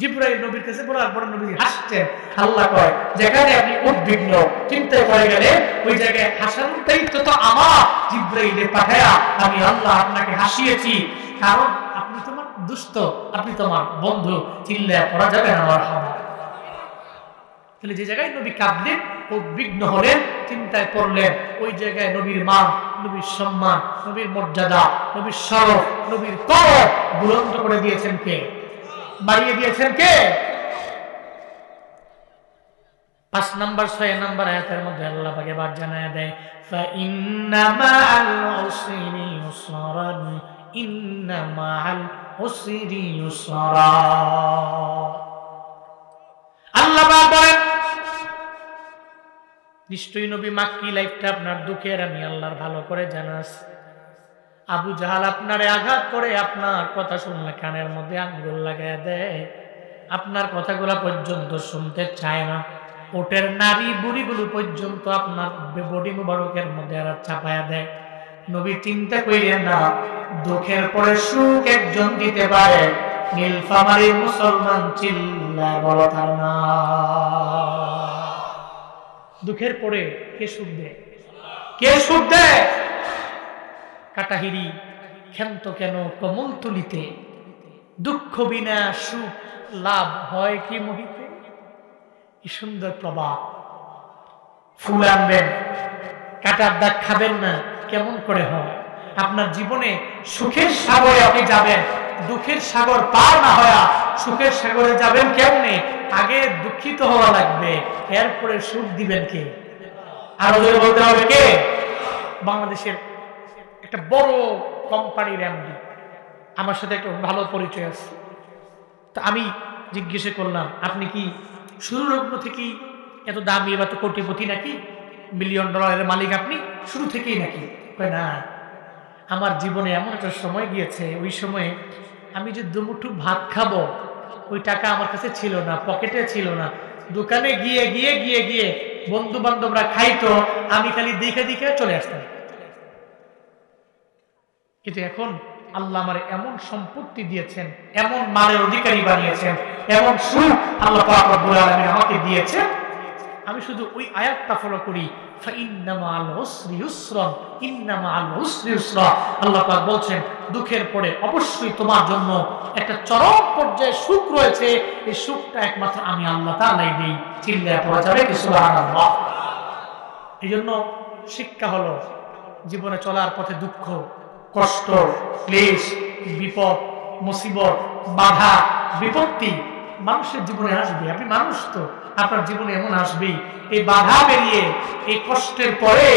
জিবরাইল নবীর কাছে বলার পরে নবী হাসছেন। আল্লাহ কয় যেখানে আপনি উদ্বিগ্ন চিন্তায় পড়ে গেলে ওই জায়গায় হাসানোর দায়িত্ব তো আমার, জিবরাইলে পাঠায়া আমি আল্লাহ আপনাকে হাসিয়েছি, কারণ আপনি তোমার দুষ্ট, আপনি তোমার বন্ধু, চিল্লায় পড়া যাবে না আমার হাওয়া। তাহলে যে জায়গায় নবী কাঁদলেন, উদ্বিগ্ন হলেন, চিন্তায় পড়লেন, ওই জায়গায় নবীর মান, নবীর সম্মান, নবীর মর্যাদা, নবীর শরফ, নবীর কদর বুলন্দ করে দিয়েছেন কে? বাড়িয়ে দিয়েছেন কে? 5 নম্বর 6 নম্বর আয়াতের মধ্যে আল্লাহ পাক এবার জানায় দেয় ফাইন্না মাআল উসরি ইউসরান, ইন্না মাআল উসরি ইউসরা। আল্লাহ পাক বলেন নিশ্চয়ই নবী মাক্কি লাইফটা আপনার দুঃখের আমি আল্লাহর ভালো করে জানাস। আবু জাহাল আপনারে আঘাত করে আপনার কথা শুনলে কানের মধ্যে আঙ্গুল লাগায় দেয়, আপনার কথাগুলো পর্যন্ত শুনতে চায় না, ওটের নারী বুড়িগুলো পর্যন্ত আপনার বডি মুবারকের মধ্যে আর চাপায়া দেয়। নবী চিন্তা কইলেন না দুঃখের পরে সুখ একজন দিতে পারে, নীলফামারীর মুসলমান চিল্লায় বলো তার না। দুঃখের পরে কে সুখ দেয়? কে সুখ দেয়? কাটাহিরি ক্ষান্ত কেন কমল তুলিতে, দুঃখ বিনা সুখ লাভ হয় কি মোহিতে। কি সুন্দর প্রবাদ। ফুল আনবেন, কাটার দাগ খাবেন না, কেমন করে হয়? আপনার জীবনে সুখের সাগরে আপনি যাবেন, দুঃখের সাগর পার না হয়া সুখের সাগরে যাবেন কেমনে? আগে দুঃখিত হওয়া লাগবে, এরপরে সুখ দিবেন কে? আরো জোরে বলতে হবে কে? বাংলাদেশের একটা বড় কোম্পানির এমডি আমার সাথে একটা ভালো পরিচয় আছে। তো আমি জিজ্ঞেস করলাম আপনি কি শুরু লগ্ন থেকেই এত দামি বা তো কোটিপতি নাকি, $1 মিলিয়ন মালিক আপনি শুরু থেকেই নাকি? না, আমার জীবনে এমন একটা সময় গিয়েছে, ওই সময়ে আমি যে দুমুঠো ভাত খাবো ওই টাকা আমার কাছে ছিল না, পকেটে ছিল না, দোকানে গিয়ে গিয়ে গিয়ে গিয়ে বন্ধু বান্ধবরা খাইতো, আমি খালি দেখে দেখে চলে আসতাম। কিন্তু এখন আল্লাহ আমার এমন সম্পত্তি দিয়েছেন, এমন মালের অধিকারী বানিয়েছেন, এমন সুখ আল্লাহ পাক রব্বুল আলামিন আমাকে দিয়েছেন, আমি শুধু ওই আয়াতটা ফলো করি, ফাইন্না মাআল উসরি ইউসরান, ইন্না মাআল উসরি ইউসরা। আল্লাহ পাক বলছেন দুঃখের পরে অবশ্যই তোমার জন্য একটা চরম পর্যায়ে সুখ রয়েছে, এই সুখটা একমাত্র আমি আল্লাহ তাআলাই দেই। চিল্লায়া পড়া যাবে কি সুবহানাল্লাহ। এই জন্য শিক্ষা হলো জীবনে চলার পথে দুঃখ, কষ্ট, ক্লেশ, বিপদ, মুসিবত, বাধা, বিপত্তি মানুষের জীবনে আসবে। আপনি মানুষ, তো আপনার জীবনে এমন আসবেই। এই বাধা পেরিয়ে, এই কষ্টের পরে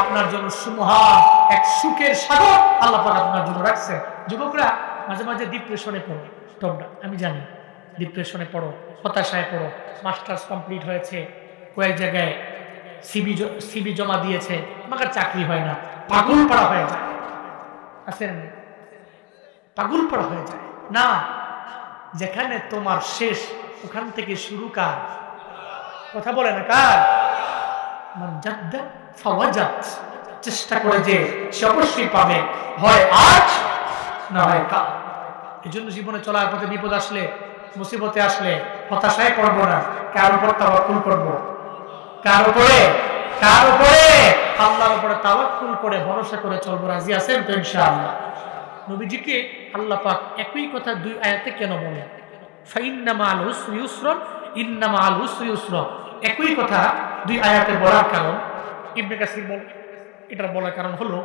আপনার জন্য সুমহান এক সুখের সাগর আল্লাহ পাক আপনার জন্য রাখছে। যুবকরা মাঝে মাঝে ডিপ্রেশনে পড়ো, তোমরা আমি জানি ডিপ্রেশনে পড়ো, হতাশায় পড়ো। মাস্টার্স কমপ্লিট হয়েছে, কয়েক জায়গায় সিবি জমা দিয়েছে, মাগার চাকরি হয় না, পাগল পাড়া হয়ে যায়। আছেন পাগল পাড়া হয়ে যায় না, যেখানে তোমার শেষ ওখান থেকে শুরু কার? কথা বলে না কার? চেষ্টা করে যে সে অবশ্যই পাবে, হয় আজ না হয় কাল। এই জন্য জীবনে চলার পথে বিপদ আসলে, মুসিবতে আসলে হতাশায় পড়বো না, কার উপর তাওয়াক্কুল করবো? কার উপরে? কার উপরে? আল্লাহর উপরে তাওয়াক্কুল করে ভরসা করে চলবো। রাজি আছেন তো ইনশাআল্লাহ? নবীজিকে আল্লাহ পাক একই কথা 2 আয়াতে কেন বলেন? ফাইন্না মাআল উসরি ইউসরান, ইন্না মাআল উসরি ইউসরা। একই কথা 2 আয়াতে বলার কারণ ইবনে কাসির বলেন, এটার বলার কারণ হলো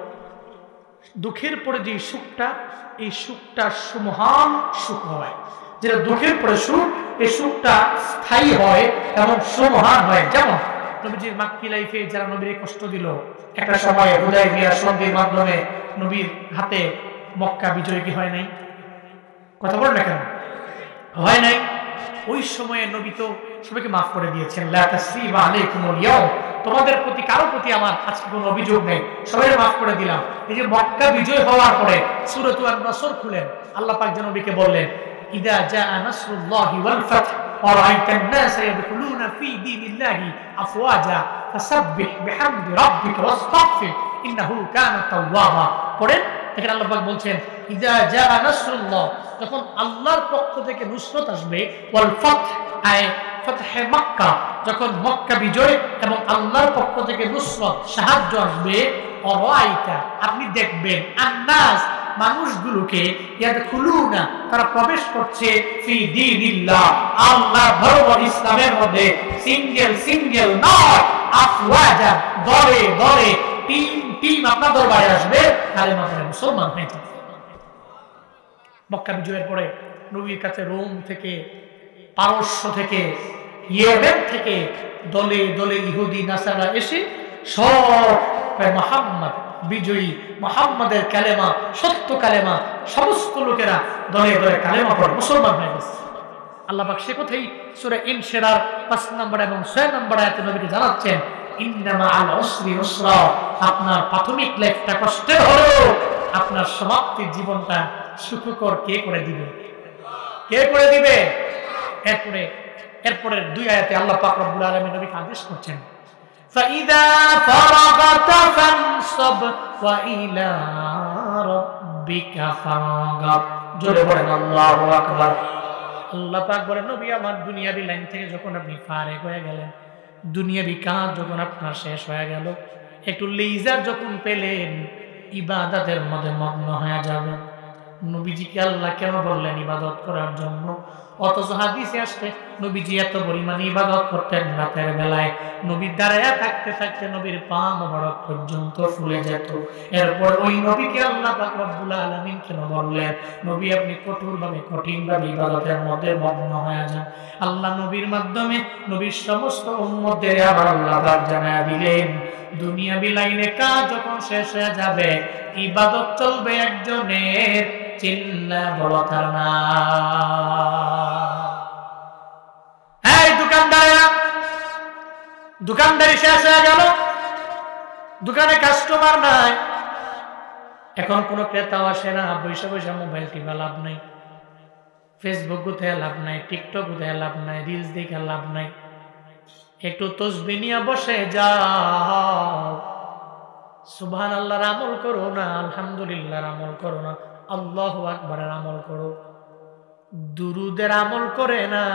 দুঃখের পরে যে সুখটা, এই সুখটা সুমহান সুখ হয়। যেটা দুঃখের পরে সুখ, এই সুখটা স্থায়ী হয় এবং সুমহান হয়। যেমন নবীজির মাক্কি লাইফে যারা নবীর কষ্ট দিল, একটা সময়ে হুদায়বিয়া সন্ধির মাধ্যমে নবীর হাতে মক্কা বিজয় কি হয় নাই? কথা বল না কেন? হয় নাই। ওই সময়ে নবী তো সবাইকে মাফ করে দিয়েছেন, লা তাসরিবা আলাইকুমুল ইয়াউম, তোমাদের প্রতি কারো প্রতি আমার আজকে কোনো অভিযোগ নেই, সবাইকে মাফ করে দিলাম। এই যে মক্কা বিজয় হওয়ার পরে সূরাতুল আন-নাসর খুলেন, আল্লাহ পাক যেন নবীকে বললেন ইদা জাআ নাসরুল্লাহি ওয়াল ফাth ওয়া রাআইতান নাসা ইয়াদখুলুনা ফি দীনিল্লাহি আফওয়াজা ফাসাব্বিহ বিহামদি রাব্বিকা ওয়াস্তাগফির ইন্নাহু কানা তাওয়াবা। পড়েন, দেখেন আল্লাহ পাক বলছেন ইদা জাআ নাসরুল্লাহ, যখন আল্লাহর পক্ষ থেকে নুসরত আসবে, ওয়াল ফাতহ আয় ফাতহে মক্কা, যখন মক্কা বিজয় এবং আল্লাহর পক্ষ থেকে নুসরত সাহায্য আসবে, অরাইতা আপনি দেখবেন, আন্নাস মানুষগুলোকে ইয়াদখুলুনা তারা প্রবেশ করছে ফি দীনিল্লাহ আল্লাহর ধর্ম ইসলামের মধ্যে, সিঙ্গেল নয়, আফওয়াজা দলে দলে, টিম আপনার দরবারে আসবে, কালেমা পড়ে মুসলমান হয়ে যাবে। মক্কা বিজয়ের পরে নবীর কাছে রোম থেকে, পারস্য থেকে, ইয়েমেন থেকে দলে দলে ইহুদি নাসারা এসে সব মুহাম্মদ বিজয়ী, মুহাম্মাদের কালেমা, সত্য কালেমা, সমস্ত লোকেরা দলে দলে কালেমা পড়ে মুসলমান হয়ে গেছে। আল্লাহ পাক সে কথাই সূরা ইনশিরার ৫ নম্বর এবং ৬ নম্বর আয়াতে নবীকে জানাচ্ছেন, ইন্নামা আল উসরি ইউসরা, আপনার প্রাথমিক লাইফটা কষ্টের হলেও আপনার সমাপ্তির জীবনটা সুখকর কে করে দিবে? কে করে দিবে? এরপরে ২ আয়াতে আল্লাহ পাক রব্বুল আলামিন নবীকে আদেশ করছেন, فَإِذَا فَرَغْتَ فَانصَبْ وَإِلَى رَبِّكَ فَارْغَب। জোরে বলেন আল্লাহু আকবার। আল্লাহ পাক বলেন, নবী আমার দুনিয়াবি লাইন থেকে যখন আপনি ফারেক হয়ে গেলেন, দুনিয়াবি কাজ যখন আপনার শেষ হয়ে গেল, একটু লেজার যখন পেলেন, ইবাদতের মধ্যে মগ্ন হয়ে যাবেন। নবীজিকে আল্লাহ কেন বললেন ইবাদত করার জন্য? অথচ হাদিসে আসছে নবীজি এত পরিমাণে ইবাদত করতেন, রাতের বেলায় নবী দাঁড়ায়া থাকতে থাকতে নবীর পা মোবারক পর্যন্ত ফুলে যেত। এরপর ওই নবীকে আল্লাহ পাক রব্বুল আলামিন কেন বললেন, নবী আপনি কঠিনভাবে ইবাদতের মধ্যে মগ্ন হয়ে যান। আল্লাহ নবীর মাধ্যমে নবীর সমস্ত উম্মতদের আবার আল্লাহ পাক জানায়া দিলেন, দুনিয়াবি লাইনে কাজ যখন শেষ হয়ে যাবে, ইবাদত চলবে একজনের, চিল্লা বড় তার নাম। এই দোকানদারেরা, দোকানদারি শেষ হয়ে গেল, দোকানে কাস্টমার নাই, এখন কোনো ক্রেতাও আসে না, বৈশা বৈশা মোবাইল টিপা লাভ নাই, ফেসবুক গুতে লাভ নাই, টিকটক গুতে লাভ নাই, রিলস দেখে লাভ নাই, একটু তসবিহ নিয়ে বসে যাও, সুবহানাল্লাহর আমল করো না, আলহামদুলিল্লাহর আমল করো না, আল্লাহু আকবারের আমল করো, দুরুদের আমল করে না।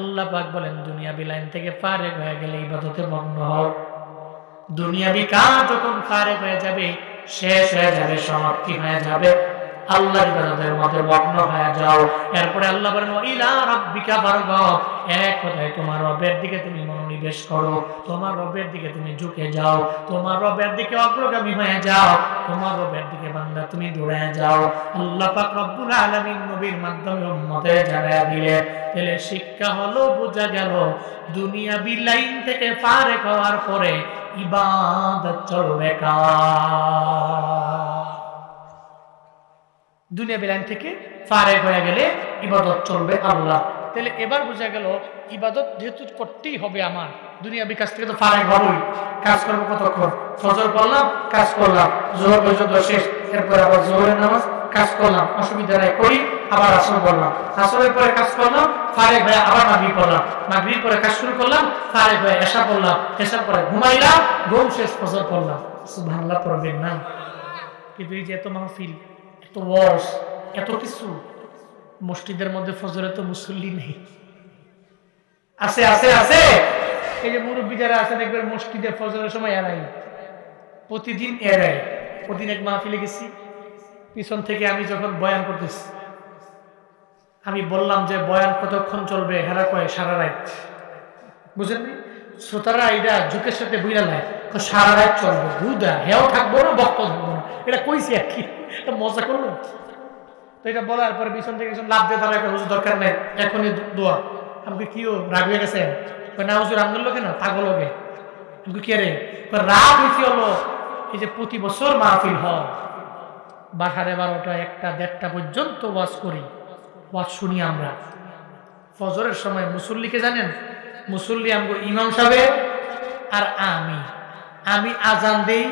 আল্লাহ পাক বলেন, দুনিয়াবি লাইন থেকে ফারেক হয়ে গেলে ইবাদতে মগ্ন হও। দুনিয়াবি কাজ যখন ফারেক হয়ে যাবে, শেষ হয়ে যাবে, সমাপ্তি হয়ে যাবে, আল্লাহর ইবাদতের মধ্যে মগ্ন হয়ে যাও। এরপরে আল্লাহ বলেন, ইলা রাব্বিকা ফারগাব, এক কথায় তোমার রবের দিকে তুমি মনোনিবেশ করো, তোমার রবের দিকে তুমি ঝুঁকে যাও, তোমার রবের দিকে অগ্রগামী হয়ে যাও, তোমার রবের দিকে বান্দা তুমি দৌড়ে যাও। আল্লাহ পাক রব্বুল আলামিন নবীর মাধ্যমে উম্মতের জানায়া দিলেন। তাহলে শিক্ষা হলো, বোঝা গেল দুনিয়াবি লাইন থেকে ফারেক হওয়ার পরে ইবাদত চলবে কার? দুনিয়াবি লাইন থেকে ফারেক হয়ে গেলে ইবাদত চলবে আল্লাহ। তাহলে এবার বোঝা গেল ইবাদত যেহেতু করতেই হবে আমার, দুনিয়াবি কাজ থেকে তো ফারেক হবই। কাজ করবো কতক্ষণ? ফজর পড়লাম, কাজ করলাম, জোহর পর্যন্ত শেষ, এরপর আবার জোহরের নামাজ, কাজ করলাম, অসুবিধা নাই, করি, আবার আসর করলাম, আসরের পরে কাজ করলাম, ফারেক হয়ে আবার মাগরিব পড়লাম, মাগরিব পরে কাজ শুরু করলাম, ফারেক হয়ে এশা পড়লাম, এশার পরে ঘুমাইলাম, ঘুম শেষ, ফজর পড়লাম। সুবহানাল্লাহ পড়বেন না? কিন্তু এই যে এত মাহফিল, এত ওয়াজ, এত কিছু, মসজিদের মধ্যে ফজরে তো মুসল্লি নেই। আছে আছে আছে, এই যে মুরব্বী যারা আছে দেখবেন মসজিদে ফজরের সময় এড়াই, প্রতিদিন এড়াই। প্রতিদিন এক মাহফিলে গেছি, পিছন থেকে আমি যখন বয়ান করতেছি, আমি বললাম যে বয়ান কতক্ষণ চলবে? হেরা কয় সারা রাত। বুঝলেন? শ্রোতারা এটা ঝুঁকের সাথে বুঝা নেয়, সারা রাত চলবে, বুধা হেও থাকবো না, বক্তব্য থাকবো না, এটা কইছি আর কি, এটা মজা করলো। তো এটা বলার পরে পিছন থেকে লাভ দিয়ে তারা একটা হুজুর দরকার নেই, এখনই দোয়া। আমাকে কিও রাগ হয়ে গেছেন? না হুজুর আমগুলো কেন পাগল হবে, আমাকে কে রে রাগ হয়েছি হলো এই যে প্রতি বছর মাহফিল হয়, 12টা 1টা 1:30 পর্যন্ত ওয়াজ করি, ওয়াজ শুনি আমরা। ফজরের সময় মুসল্লিকে জানেন, মুসল্লি আমগো ইমাম সাহেব আর আমি আজান দেই,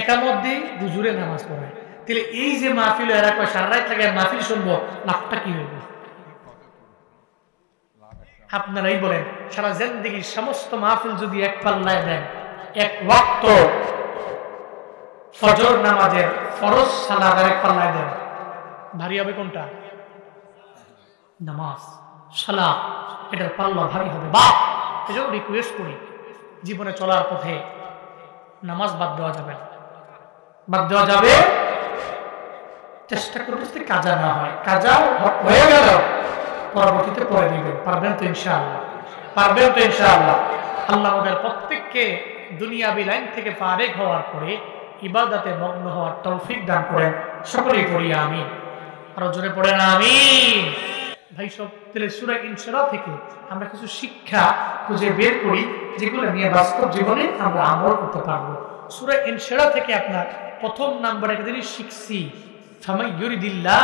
একামত দিই, হুজুরে নামাজ পড়ায়। তাহলে এই যে মাহফিল এরা কয় সারা রাত লাগে মাহফিল শুনবো, লাভটা কি হইব? আপনারাই বলেন, সারা জিন্দেগির সমস্ত মাহফিল যদি এক পাল্লায় দেন, এক ওয়াক্ত ফজর নামাজের ফরজ সালাত এক পাল্লায় দেন, ভারী হবে কোনটা? নামাজ, সালাত, এটার পাল্লা ভারী হবে। বা এজন্য রিকোয়েস্ট করি, জীবনে চলার পথে নামাজ বাদ দেওয়া যাবে না, বাদ দেওয়া যাবে। চেষ্টা করতে যদি কাজা না হয়, কাজা হয়ে গেল পরবর্তীতে পরে দিবেন। পারবেন তো ইনশাআল্লাহ? পারবেন তো ইনশাআল্লাহ? আল্লাহ আমাদের প্রত্যেককে দুনিয়াবি লাইন থেকে ফারেক হওয়ার পরে ইবাদতে মগ্ন হওয়ার তৌফিক দান করেন। সকলেই পড়ি আমিন। আরো জোরে পড়েন আমিন। ভাই সব, তাহলে সূরা ইনশিরাহ থেকে আমরা কিছু শিক্ষা খুঁজে বের করি যেগুলো নিয়ে বাস্তব জীবনে আমরা আমল করতে পারবো। সূরা ইনশিরাহ থেকে আপনার প্রথম নাম্বার একটা জিনিস শিখছি, ফামান ইউরিদিল্লাহ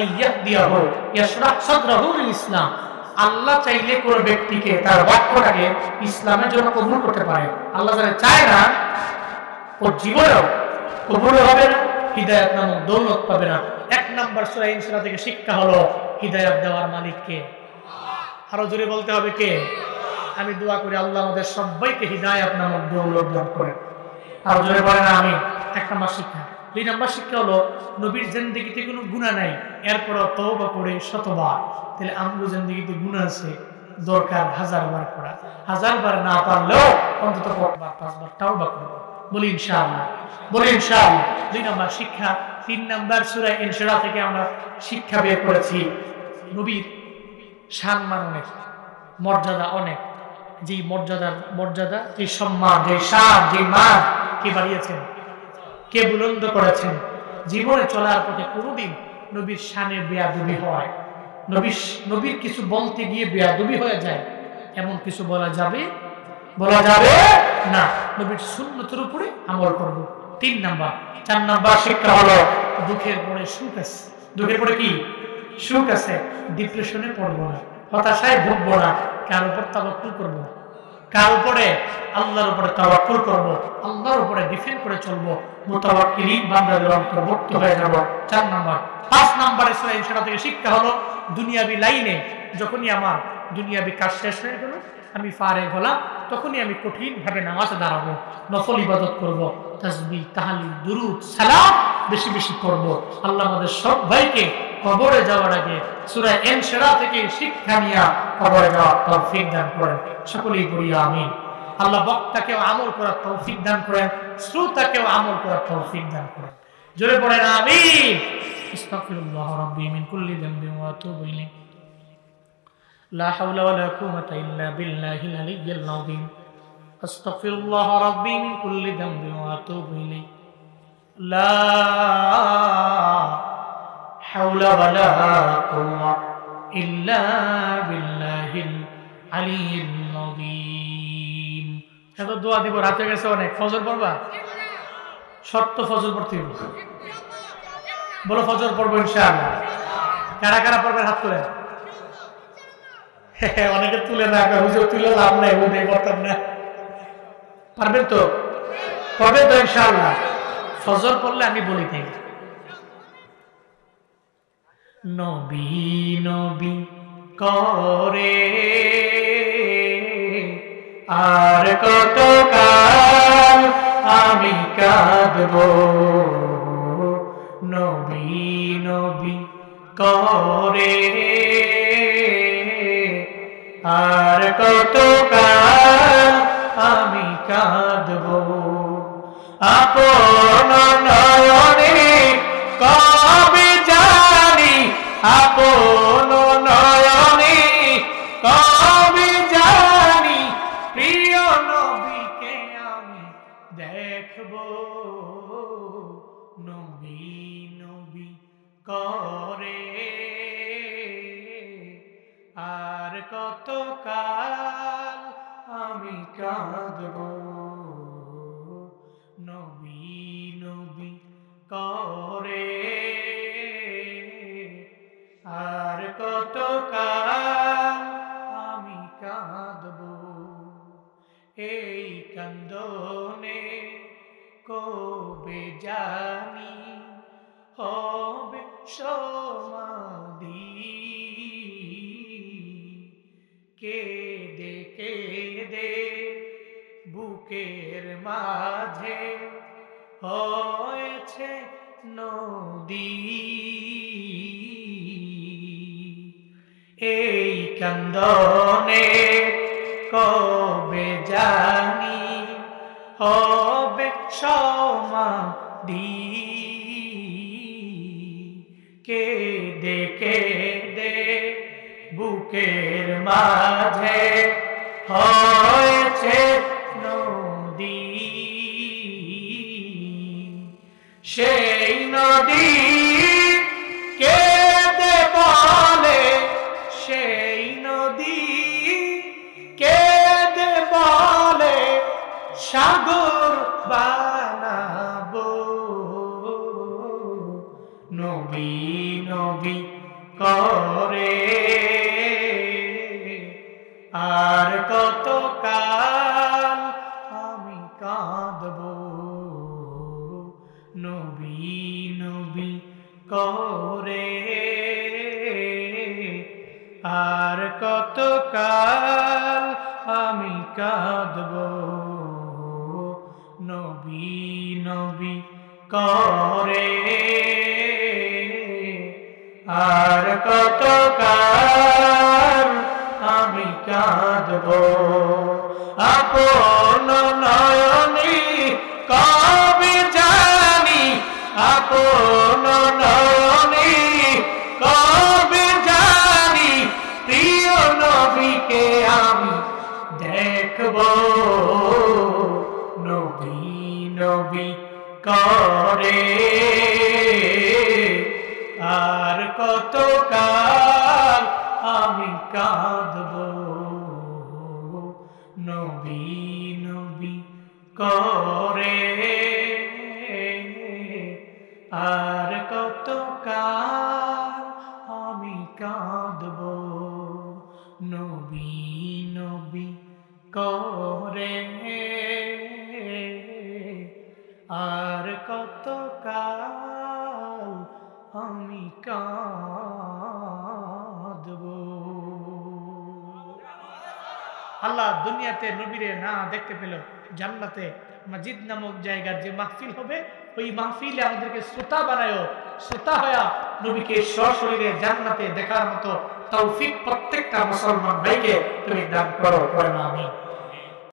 আইয়াহদিয়াহু ইয়াশরাহ সাদরাহু লিল ইসলাম। আল্লাহ চাইলে কোন ব্যক্তিকে তার বাক্যটাকে ইসলামের জন্য কবুল করতে পারে। আল্লাহ যারা চায় না, ও জীবনেও কবুল হবে না, হিদায়াত নামক দৌলত পাবে না। এক নাম্বার সূরা ইনশিরাহ থেকে শিক্ষা হলো হিদায়াত দেওয়ার মালিক কে? আরো জোরে বলতে হবে কে? আমি দোয়া করি আল্লাহ আমাদের সবাইকে হিদায়াত নামক দৌলত দান করেন। আরো জোরে বলেন আমিন। এক নাম্বার শিক্ষা। দুই নাম্বার শিক্ষা হলো নবীর জিন্দেগিতে কোনো গুনাহ নাই, এরপরও তওবা করে শতবার। তাহলে আমগো জিন্দেগিতে গুনাহ আছে, দরকার 1000 বার করা। 1000 বার না পারলেও অন্তত 5 বার তওবা করব। বলি ইনশাআল্লাহ, বলি ইনশাআল্লাহ। দুই নাম্বার শিক্ষা। তিন নাম্বার সূরা ইনশিরাহ থেকে আমরা শিক্ষা বের করেছি, নবীর সম্মান অনেক, মর্যাদা অনেক। যে মর্যাদা, যে সম্মান, যে শান, যে মান কে বাড়িয়েছেন, কে বুলন্দ করেছেন। জীবনে চলার পথে কোনোদিন নবীর শানে বেয়াদবি হয়, নবীর কিছু বলতে গিয়ে বেয়াদবি হয়ে যায়, এমন কিছু বলা যাবে না। নবীর সুন্নতের উপরে আমল করব। 3 নাম্বার। 4 নাম্বার শিক্ষা হলো দুঃখের পরে সুখ আছে। দুঃখের পরে কি? সুখ আছে। ডিপ্রেশনে পড়বো না, হতাশায় ভুগবো না, কার উপর তাওয়াক্কুল করব, কার উপরে? আল্লাহর উপরে তাওয়াক্কুল করব, আল্লাহর উপরে ডিপেন্ড করে চলবো, মুতাওয়াক্কিলিন বান্দাদের অন্তর্ভুক্ত হয়ে যাব। 4 নাম্বার। 5 নাম্বারে সূরা ইনশিরাহ থেকে শিক্ষা হলো দুনিয়াবি লাইনে যখনই আমার দুনিয়াবি কাজ শেষ হয়ে গেল, আমি ফারেগ হলাম, তখনই আমি কঠিন ভাবে নামাজে দাঁড়াবো, নফল ইবাদত করব, তাসবিহ, তাহলিল, দুরূদ, সালাম বেশি বেশি করব। আল্লাহ আমাদের সব ভাইকে কবরে যাওয়ার আগে সূরা ইনশিরাহ থেকে শিক্ষা নিয়ে কবরে যাওয়ার তৌফিক দান করেন। সকলেই পড়ি আমিন। আল্লাহ বক্তাকেও আমল করার তৌফিক দান করেন, শ্রোতাকেও আমল করার তৌফিক দান করেন। জোরে পড়েন আমিন। আস্তাগফিরুল্লাহ রাব্বি মিন কুল্লি যামবিন ওয়া আতুবু ইলাইহি। লা হাওলা ওয়ালা কুওয়াতা ইল্লা বিল্লাহিল আলিয়্যিল আযীম। আস্তাগফিরুল্লাহ রাব্বি মিন কুল্লি যামবিন ওয়া আতুবু ইলাইহি। লা হাওলা ওয়ালা কুওয়াতা ইল্লা বিল্লাহিল আলিয়্যিল আযীম। এত দোয়া দিব, রাতে গেছে অনেক। ফজর পড়বা? শর্ত ফজর পড়তে হবে। বলো ফজর পড়বো ইনশাআল্লাহ। কারা কারা পড়বেন হাত তুলে? অনেকে তুলে না, হুজুর তুলে লাভ নাই, ও নেই পড়তাম না। পারবেন তো? পড়বেন তো ইনশাআল্লাহ? ফজর পড়লে আমি বলি তাই, নবী নবী করে আর কত কাল আমি কাঁদবো, নবী নবী করে আর কত কাল আমি কাঁদবো, আপন নয়নে কবে জানি, আপন নয়নে কবে জানি প্রিয় নবীকে আমি দেখবো, নবী নবী করে আর কত কাল আমি কাঁদবো, নবী নবী করে আর কত কাল আমি কাঁদবো, এই কান্দনে কবে জানি হবে সমাধি, কেঁদে কেঁদে বুকের মাঝে হয়েছে নদী, ক্রন্দনে কবে জানি হবে সমাধি কেঁদে কেঁদে বুকের মাঝে হয়েছে নদী সেই নদী কেঁদে বলে সেই নদী কেঁদে বলে সাগর বানাবো নবী নবী করে আর কত কাল আমি কাঁদব নবী নবী করে আর কত কাল আমি কাঁদব নবী নবী করে আর কত কাল আমি কাঁদব আপন নয়নে কবে জানি আপন নয়নে কবে জানি প্রিয় নবীকে আমি দেখব নবী নবী করে আর কত কাল আমি কাঁদব নবী নবী করে আর কত কাল আমি কাঁদব নবী নবী করে আর কত কাল আমি কাঁদব আল্লাহ দুনিয়াতে নবীরে না দেখতে পেল জান্নাতে মাজিদ নামক জায়গার যে মাহফিল হবে ওই মাহফিলে আমাদেরকে শ্রোতা বানায় শ্রোতা হয়া নবীকে সশরীরে জান্নাতে দেখার মতো তৌফিক প্রত্যেকটা মুসলমান ভাইকে তুমি দান করো। আমিন।